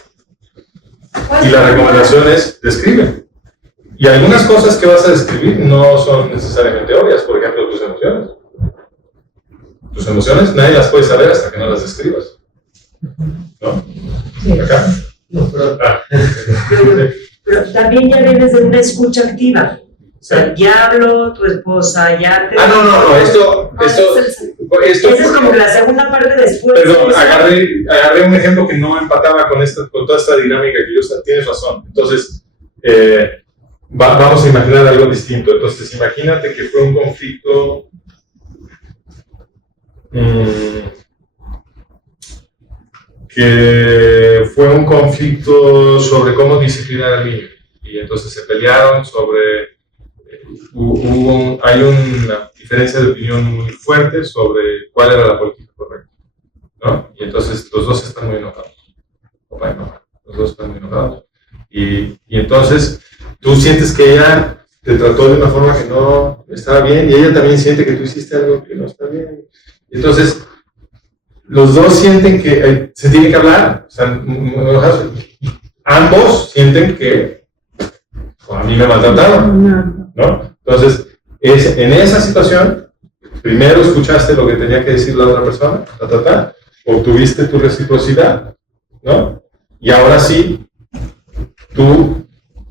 Y la recomendación es, describe. Y algunas cosas que vas a describir no son necesariamente obvias, por ejemplo, tus emociones. Tus emociones nadie las puede saber hasta que no las describas. ¿No? Sí. Acá. No, pero también ya vienes de una escucha activa. O sea, ya habló tu esposa, ya te... No, esto Esa es como la segunda parte después. Perdón, Esa- agarré un ejemplo que no empataba con toda esta dinámica que yo tienes razón. Entonces, vamos a imaginar algo distinto. Entonces, imagínate que fue un conflicto sobre cómo disciplinar al niño. Y entonces se pelearon sobre... hay una diferencia de opinión muy fuerte sobre cuál era la política correcta, ¿no? Y entonces los dos están muy enojados. Papá y mamá, los dos están muy enojados. Y entonces tú sientes que ella te trató de una forma que no estaba bien y ella también siente que tú hiciste algo que no está bien. Y entonces los dos sienten que se tiene que hablar, están muy enojados. Ambos sienten que a mí me maltrataron, ¿no? Entonces, en esa situación, primero escuchaste lo que tenía que decir la otra persona, obtuviste tu reciprocidad, ¿no? Y ahora sí, tú,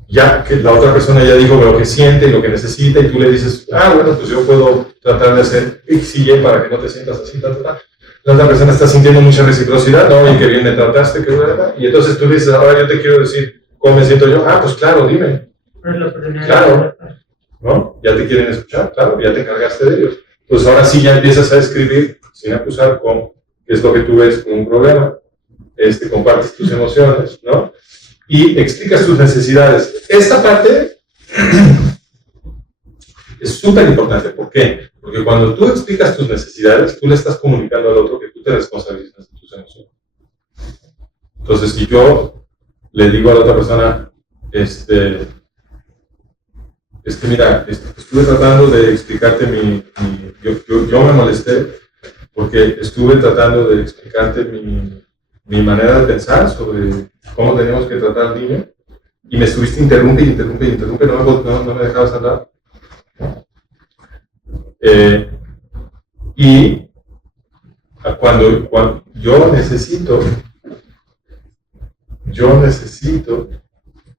ya que la otra persona ya dijo lo que siente y lo que necesita, y tú le dices, bueno, pues yo puedo tratar de hacer X y Y para que no te sientas así, La otra persona está sintiendo mucha reciprocidad, ¿no? Y que bien me trataste, que bueno, y entonces tú dices, ahora yo te quiero decir cómo me siento yo. Pues claro, dime. Claro, ¿no? Ya te quieren escuchar, claro, ya te encargaste de ellos. Pues ahora sí ya empiezas a escribir sin acusar con qué es lo que tú ves como un problema, compartes tus emociones, ¿no? Y explicas tus necesidades. Esta parte es súper importante. ¿Por qué? Porque cuando tú explicas tus necesidades, tú le estás comunicando al otro que tú te responsabilizas de tus emociones. Entonces, si yo le digo a la otra persona, mira, estuve tratando de explicarte yo me molesté porque estuve tratando de explicarte mi manera de pensar sobre cómo teníamos que tratar al niño y me estuviste interrumpe, no me dejabas hablar. Y cuando yo necesito,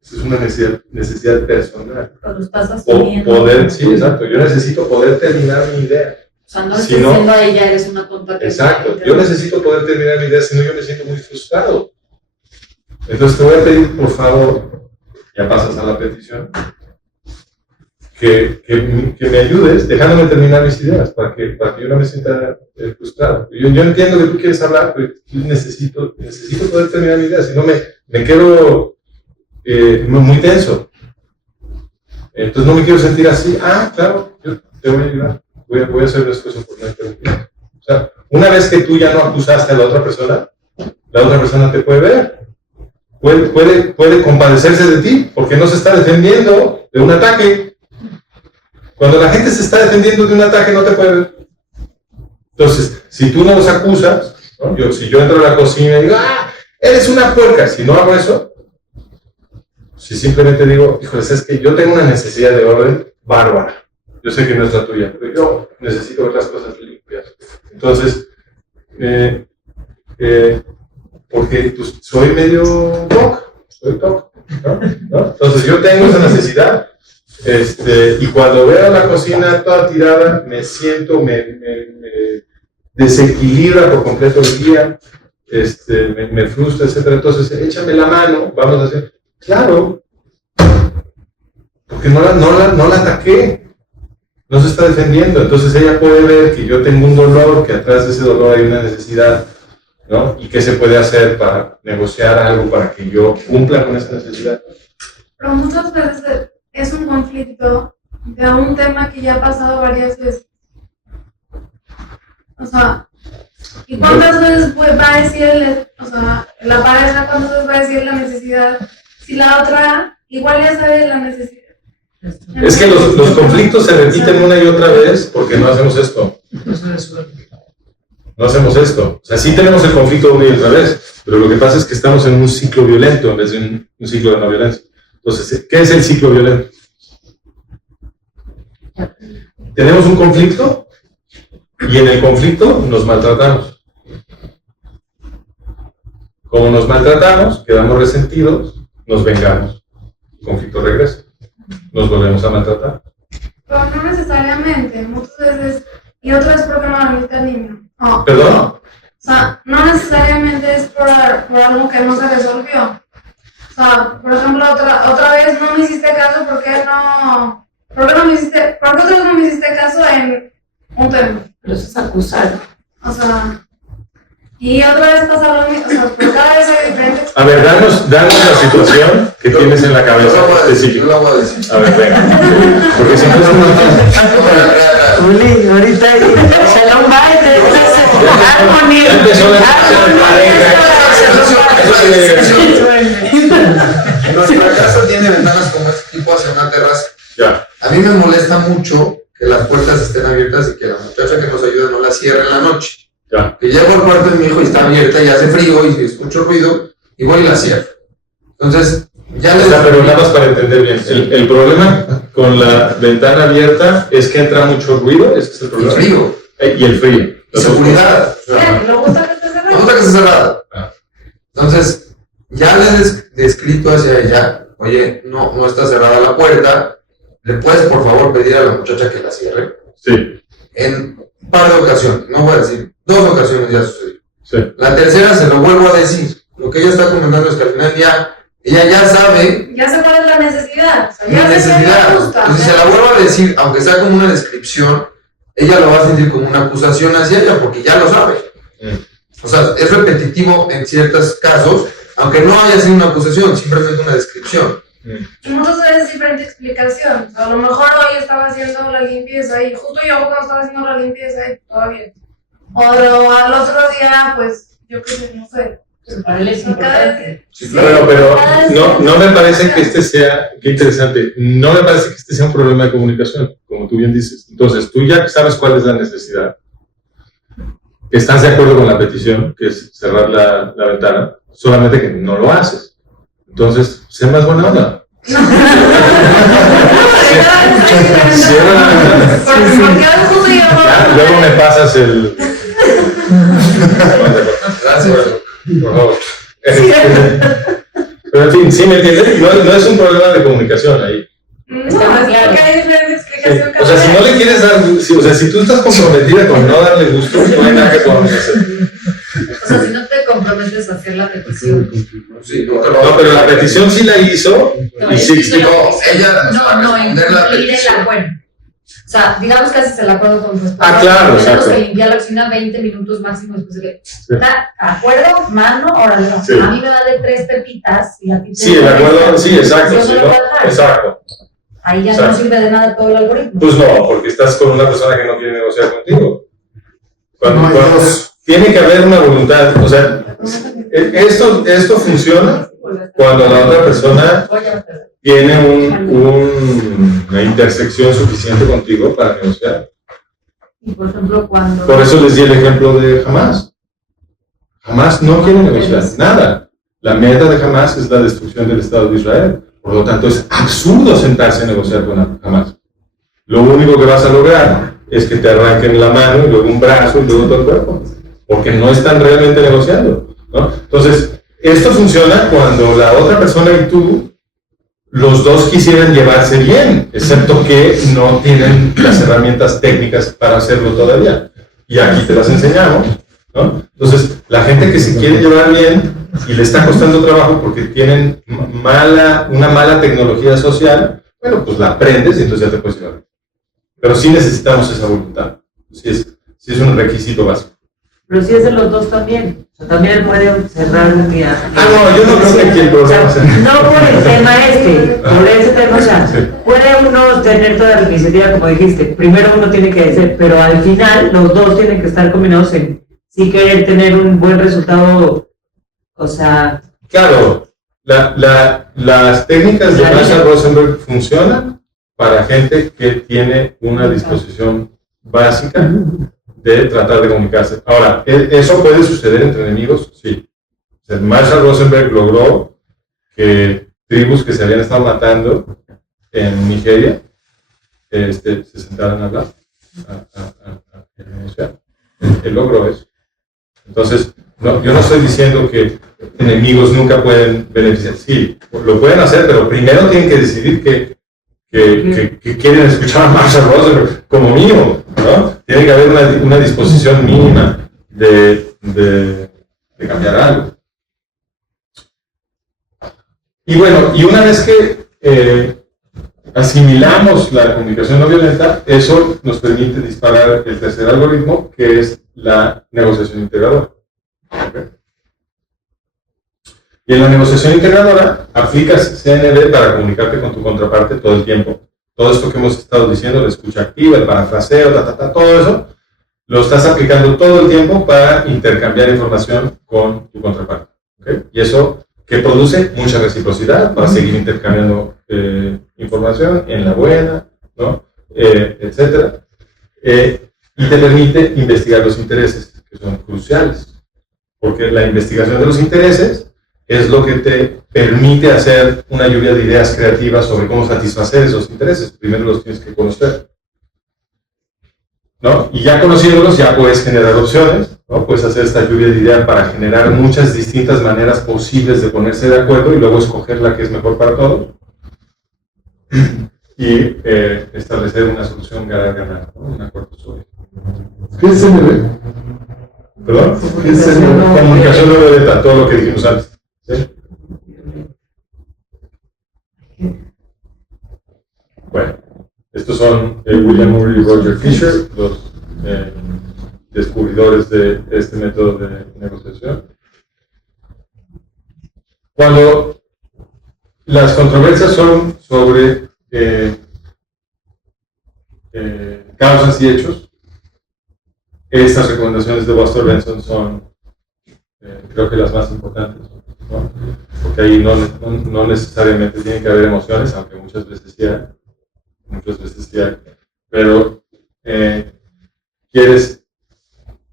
es una necesidad personal. Cuando estás asumiendo. Sí, exacto. Yo necesito poder terminar mi idea. O sea, no le Si estás no- diciendo a ella, eres una tonta. Exacto. Yo necesito poder terminar mi idea, si no yo me siento muy frustrado. Entonces te voy a pedir, por favor, ya pasas a la petición, que me ayudes dejándome terminar mis ideas para que yo no me sienta frustrado. Yo entiendo que tú quieres hablar, pero yo necesito poder terminar mi idea, si no me quedo muy tenso. Entonces no me quiero sentir así. Claro, yo te voy a ayudar. Voy a hacer las cosas por no interrumpir. una vez que tú ya no acusaste a la otra persona te puede ver. Puede compadecerse de ti porque no se está defendiendo de un ataque. Cuando la gente se está defendiendo de un ataque no te puede ver. Entonces, si tú no los acusas, ¿no? Si yo entro a la cocina y digo, eres una puerca, si no hago eso, si simplemente digo, híjole, es que yo tengo una necesidad de orden bárbara. Yo sé que no es la tuya, pero yo necesito ver las cosas limpias. Entonces, porque pues, soy medio toc, ¿no? Entonces yo tengo esa necesidad, y cuando veo la cocina toda tirada, me siento, me desequilibra por completo el día, me frustra, etc. Entonces, échame la mano, vamos a hacer, claro, porque no la ataqué, no se está defendiendo, entonces ella puede ver que yo tengo un dolor, que atrás de ese dolor hay una necesidad, ¿no? ¿Y qué se puede hacer para negociar algo para que yo cumpla con esa necesidad? Pero muchas veces es un conflicto de un tema que ya ha pasado varias veces. O sea, ¿y cuántas veces va a decir, la pareja, cuántas veces va a decir la necesidad si la otra igual ya sabe la necesidad? Es que los conflictos se repiten una y otra vez porque no hacemos esto. No hacemos esto. O sea, sí tenemos el conflicto una y otra vez, pero lo que pasa es que estamos en un ciclo violento en vez de un ciclo de no violencia. Entonces, ¿qué es el ciclo violento? Tenemos un conflicto y en el conflicto nos maltratamos. Como nos maltratamos, quedamos resentidos, nos vengamos. El conflicto regresa. Nos volvemos a maltratar. Pero no necesariamente, muchas veces, y otra vez porque no dormiste al niño. No. ¿Perdón? O sea, no necesariamente es por algo que no se resolvió. O sea, por ejemplo, otra vez no me hiciste caso, ¿por qué otra vez no me hiciste caso en un tema? Pero eso es acusar. O sea, y otra vez pasa lo mismo, o sea, pero cada vez hay diferentes. A ver, danos la situación que tienes en la cabeza Yo específica. la voy a decir. A ver, venga. Porque si no es una... Uli, ahorita Shalom Bait, Ya empezó la Nuestra casa tiene ventanas como este tipo hacia una terraza. Ya. A mí me molesta mucho que las puertas estén abiertas y que la muchacha que nos ayuda no las cierre en la noche. Ya. Que llego al cuarto de mi hijo y está abierta y hace frío y si escucho ruido, igual y la cierro. Entonces, ya les... Pero nada más para entender bien. El problema con la ventana abierta es que entra mucho ruido. ¿Ese es el El problema? frío. Y el frío. Y seguridad. Me gusta que esté cerrado. Me gusta que esté cerrada. Entonces, ya le he descrito hacia ella, oye, no está cerrada la puerta, ¿le puedes por favor pedir a la muchacha que la cierre? Sí. En un par de ocasiones, no voy a decir, 2 ocasiones ya sucedió. Sí. La tercera se lo vuelvo a decir. Lo que ella está comentando es que al final ella ya sabe Ya sé cuál es la necesidad. O sea, la ya sé qué necesidad. me gusta. Entonces, se la vuelvo a decir, aunque sea como una descripción, ella lo va a sentir como una acusación hacia ella, porque ya lo sabe. O sea, es repetitivo en ciertos casos, aunque no haya sido una acusación, simplemente una descripción. Y muchas veces diferente explicación. O sea, a lo mejor hoy estaba haciendo la limpieza y justo yo cuando estaba haciendo la limpieza y todo bien. O al otro día, pues, yo qué sé, no sé. Para él es importante. Sí, claro. Pero no me parece que este sea, qué interesante, no me parece que este sea un problema de comunicación, como tú bien dices. Entonces, tú ya sabes cuál es la necesidad, estás de acuerdo con la petición, que es cerrar la ventana, solamente que no lo haces. Entonces, sé más buena onda. Cierra la ventana. Ya, luego me pasas el... Gracias. Por favor. Pero en fin, ¿sí me entiendes? No es un problema de comunicación ahí. No, es porque hay diferente explicación. O sea, si no le quieres dar, si tú estás comprometida con no darle gusto, no hay nada que podamos hacer. O sea, si no te comprometes a hacer la petición. Sí, No, pero la petición sí la hizo y sí explicó. Ella No, en responder la cumplir el petición. acuerdo. O sea, digamos que haces el acuerdo con tu esposa. Ah, claro, Tenemos exacto. que limpiar la cocina 20 minutos máximo después de que. Sí. ¿Está acuerdo? Mano, órale, no. Sí. A mí me vale 3 pepitas y a ti te Sí, el vale acuerdo, esta. sí, exacto. Yo Sí, no lo ¿no? voy a dejar. Exacto. Ahí ya Exacto. no sirve de nada todo el algoritmo. Pues no, porque estás con una persona que no quiere negociar contigo. No hay dos. verdad, o sea, esto funciona cuando la otra persona tiene una intersección suficiente contigo para negociar. Y por ejemplo, cuando... Por eso les di el ejemplo de Hamas. Hamas no quiere negociar nada. La meta de Hamas es la destrucción del Estado de Israel. Por lo tanto, es absurdo sentarse a negociar con Hamas. Lo único que vas a lograr es que te arranquen la mano, y luego un brazo, y luego todo el cuerpo. Porque no están realmente negociando, ¿no? Entonces, esto funciona cuando la otra persona y tú, los dos quisieran llevarse bien, excepto que no tienen las herramientas técnicas para hacerlo todavía. Y aquí te las enseñamos, ¿no? Entonces, la gente que se quiere llevar bien y le está costando trabajo porque tienen una mala tecnología social, bueno, pues la aprendes y entonces ya te puedes llevar. Pero sí necesitamos esa voluntad. Sí es un requisito básico. Pero si es de los dos también. O sea, también puede cerrar un día. No, yo no creo que aquí el problema sea. No por el tema por ese tema, o sea, puede uno tener toda la iniciativa, como dijiste. Primero uno tiene que decir, pero al final los dos tienen que estar combinados en sí querer tener un buen resultado, o sea... Claro, las técnicas de Marshall Rosenberg funcionan para gente que tiene una disposición básica de tratar de comunicarse. Ahora, ¿eso puede suceder entre enemigos? Sí. O sea, Marshall Rosenberg logró que tribus que se habían estado matando en Nigeria se sentaran a hablar, a negociar. Él logró eso. Entonces, yo no estoy diciendo que enemigos nunca pueden beneficiar. Sí, lo pueden hacer, pero primero tienen que decidir que quieren escuchar a Marshall Rosenberg como mío, ¿no? Tiene que haber una disposición mínima de cambiar algo. Y bueno, y una vez que asimilamos la comunicación no violenta, eso nos permite disparar el tercer algoritmo, que es la negociación integradora. ¿Okay? Y en la negociación integradora aplicas CNV para comunicarte con tu contraparte todo el tiempo. Todo esto que hemos estado diciendo, la escucha activa, el parafraseo, todo eso, lo estás aplicando todo el tiempo para intercambiar información con tu contraparte. ¿Okay? Y eso que produce mucha reciprocidad para seguir intercambiando información en la buena, ¿no? Etcétera. Y te permite investigar los intereses, que son cruciales. Porque la investigación de los intereses es lo que te permite hacer una lluvia de ideas creativas sobre cómo satisfacer esos intereses. Primero los tienes que conocer, ¿no? Y ya conociéndolos, ya puedes generar opciones, ¿no? Puedes hacer esta lluvia de ideas para generar muchas distintas maneras posibles de ponerse de acuerdo y luego escoger la que es mejor para todos. Y establecer una solución ganar-ganar, ¿no? Un acuerdo sobre. ¿Qué es CNV? ¿Perdón? ¿Qué es CNV? Comunicación no violenta, todo lo que dijimos antes. ¿Sí? Bueno, estos son William Murray y Roger Fisher, los descubridores de este método de negociación. Cuando las controversias son sobre causas y hechos, estas recomendaciones de Buster Benson son, creo que las más importantes, ¿no? Porque ahí no necesariamente tiene que haber emociones, aunque muchas veces sí hay, pero quieres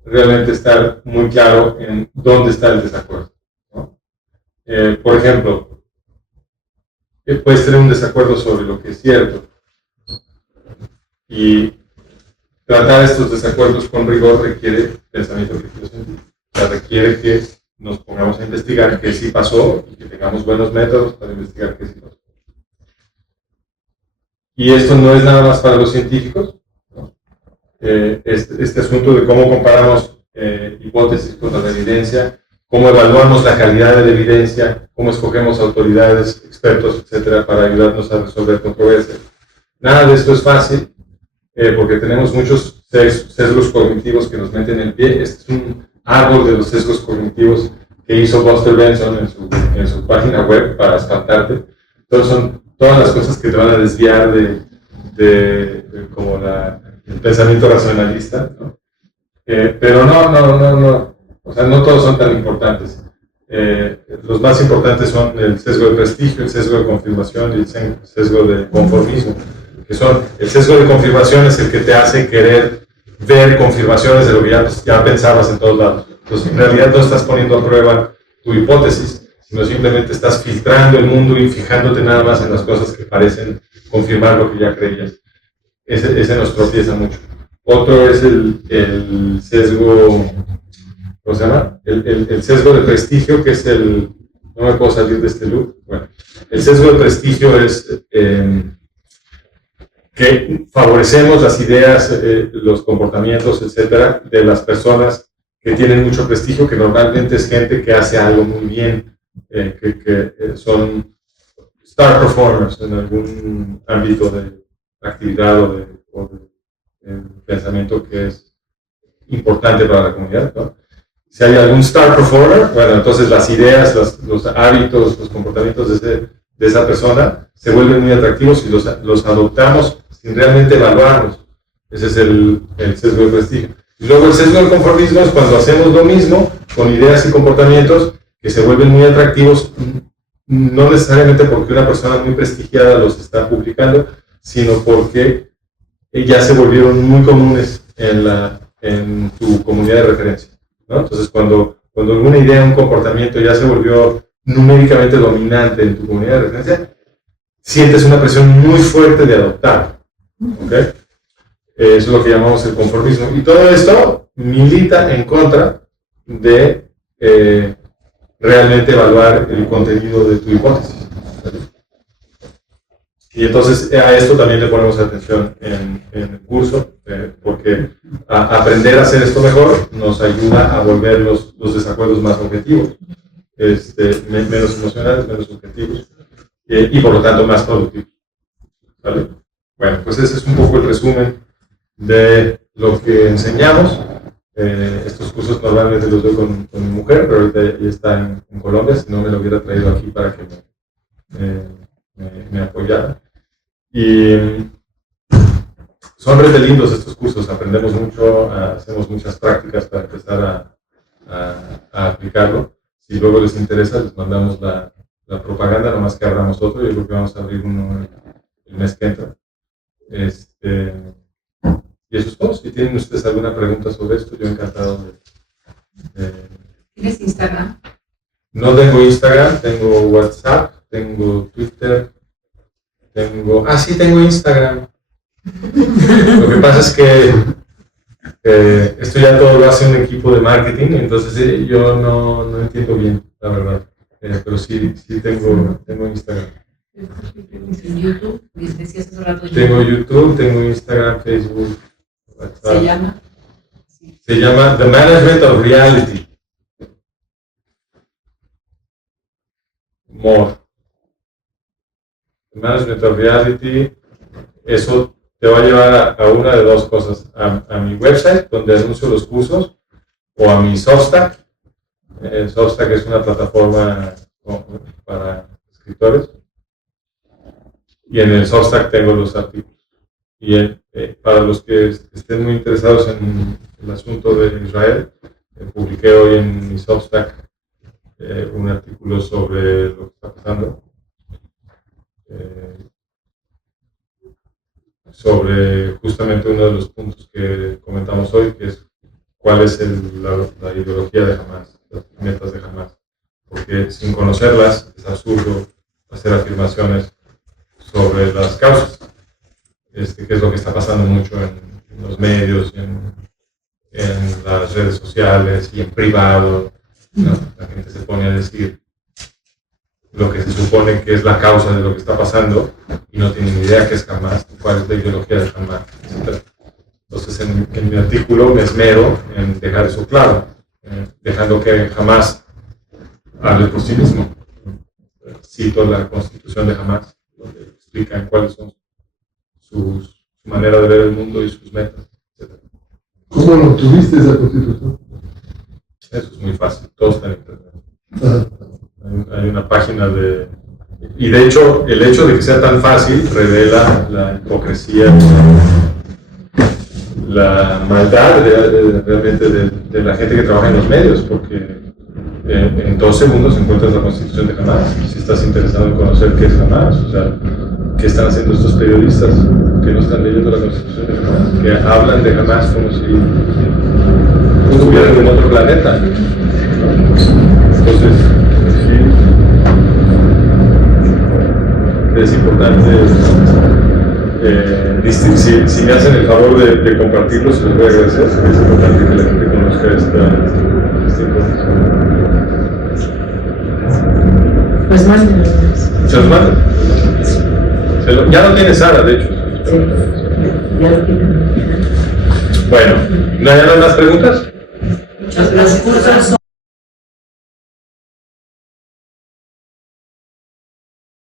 realmente estar muy claro en dónde está el desacuerdo, ¿no? Por ejemplo, puedes tener un desacuerdo sobre lo que es cierto y tratar estos desacuerdos con rigor requiere pensamiento crítico científico. O sea, requiere que nos pongamos a investigar qué sí pasó y que tengamos buenos métodos para investigar qué sí pasó. Y esto no es nada más para los científicos, ¿no? Este asunto de cómo comparamos hipótesis contra la evidencia, cómo evaluamos la calidad de la evidencia, cómo escogemos autoridades, expertos, etcétera, para ayudarnos a resolver controversias. Nada de esto es fácil, porque tenemos muchos sesgos cognitivos que nos meten en el pie. Este es un árbol de los sesgos cognitivos que hizo Buster Benson en su página web para espantarte. Entonces son todas las cosas que te van a desviar de como el pensamiento racionalista, ¿no? Pero no. O sea, no todos son tan importantes. Los más importantes son el sesgo de prestigio, el sesgo de confirmación y el sesgo de conformismo. Que son, el sesgo de confirmación es el que te hace querer ver confirmaciones de lo que ya pensabas en todos lados. Entonces, en realidad no estás poniendo a prueba tu hipótesis, sino simplemente estás filtrando el mundo y fijándote nada más en las cosas que parecen confirmar lo que ya creías. Ese nos tropieza mucho. Otro es el sesgo, ¿cómo se llama? El sesgo de prestigio, que es no me puedo salir de este loop. Bueno, el sesgo de prestigio es que favorecemos las ideas, los comportamientos, etcétera, de las personas que tienen mucho prestigio, que normalmente es gente que hace algo muy bien, que son star performers en algún ámbito de actividad o de pensamiento que es importante para la comunidad, ¿no? Si hay algún star performer, bueno, entonces las ideas, los hábitos, los comportamientos de esa persona se vuelven muy atractivos y los adoptamos sin realmente evaluarlos. Ese es el sesgo de prestigio. Y luego el sesgo del conformismo es cuando hacemos lo mismo con ideas y comportamientos que se vuelven muy atractivos, no necesariamente porque una persona muy prestigiada los está publicando, sino porque ya se volvieron muy comunes en tu comunidad de referencia, ¿no? Entonces, cuando alguna idea, un comportamiento ya se volvió numéricamente dominante en tu comunidad de referencia, sientes una presión muy fuerte de adoptar, ¿ok? Eso es lo que llamamos el conformismo. Y todo esto milita en contra de realmente evaluar el contenido de tu hipótesis. Y entonces a esto también le ponemos atención en el curso, porque aprender a hacer esto mejor nos ayuda a volver los desacuerdos más objetivos, menos emocionales, menos subjetivos, y por lo tanto más productivos. ¿Vale? Bueno, pues ese es un poco el resumen de lo que enseñamos. Estos cursos normalmente los doy con mi mujer, pero ahorita ya está en Colombia, si no me lo hubiera traído aquí para que me apoyara. Y son re lindos estos cursos, aprendemos mucho, hacemos muchas prácticas para empezar a aplicarlo. Si luego les interesa, les mandamos la propaganda, nomás que abramos otro. Yo creo que vamos a abrir uno el mes que entra. Y eso es todo. Si tienen ustedes alguna pregunta sobre esto, yo encantado de... ¿Tienes Instagram? No tengo Instagram, tengo WhatsApp, tengo Twitter, sí, tengo Instagram. Lo que pasa es que esto ya todo lo hace un equipo de marketing, entonces yo no entiendo bien, la verdad. Pero sí tengo Instagram. En YouTube, decías hace rato. Tengo YouTube, tengo Instagram, Facebook, WhatsApp. ¿Se llama? Sí. Se llama The Management of Reality. More. The Management of Reality, eso te va a llevar a una de dos cosas, a mi website, donde anuncio los cursos, o a mi Substack. Substack es una plataforma para escritores, y en el Substack tengo los artículos. Y para los que estén muy interesados en el asunto de Israel, publiqué hoy en mi Substack un artículo sobre lo que está pasando, sobre justamente uno de los puntos que comentamos hoy, que es cuál es la ideología de Hamás, las metas de Hamás, porque sin conocerlas es absurdo hacer afirmaciones sobre las causas, que es lo que está pasando mucho en los medios, en las redes sociales y en privado, ¿no? La gente se pone a decir lo que se supone que es la causa de lo que está pasando y no tienen ni idea qué es Hamás, cuál es la ideología de Hamás, etc. Entonces en mi artículo me esmero en dejar eso claro, dejando que Hamás hable por sí mismo. Cito la constitución de Hamás, donde explican cuáles son su manera de ver el mundo y sus metas, etc. ¿Cómo lo obtuviste esa constitución? Eso es muy fácil, todo está en internet. Hay una página y de hecho, el hecho de que sea tan fácil revela la hipocresía, la maldad realmente de la gente que trabaja en los medios, porque en 2 segundos encuentras la Constitución de Hamas. Si estás interesado en conocer qué es Hamas, o sea, qué están haciendo estos periodistas que no están leyendo la Constitución de Hamas, que hablan de Hamas como si estuvieran en otro planeta. Entonces, sí, es importante, si me hacen el favor de compartirlo, se los voy a agradecer. Es importante que la gente conozca esta información. Pues mándenlo. Se los mando. Ya lo tiene Sara, de hecho. Sí, ya lo tienen. Bueno, ¿no hay más preguntas? Los cursos son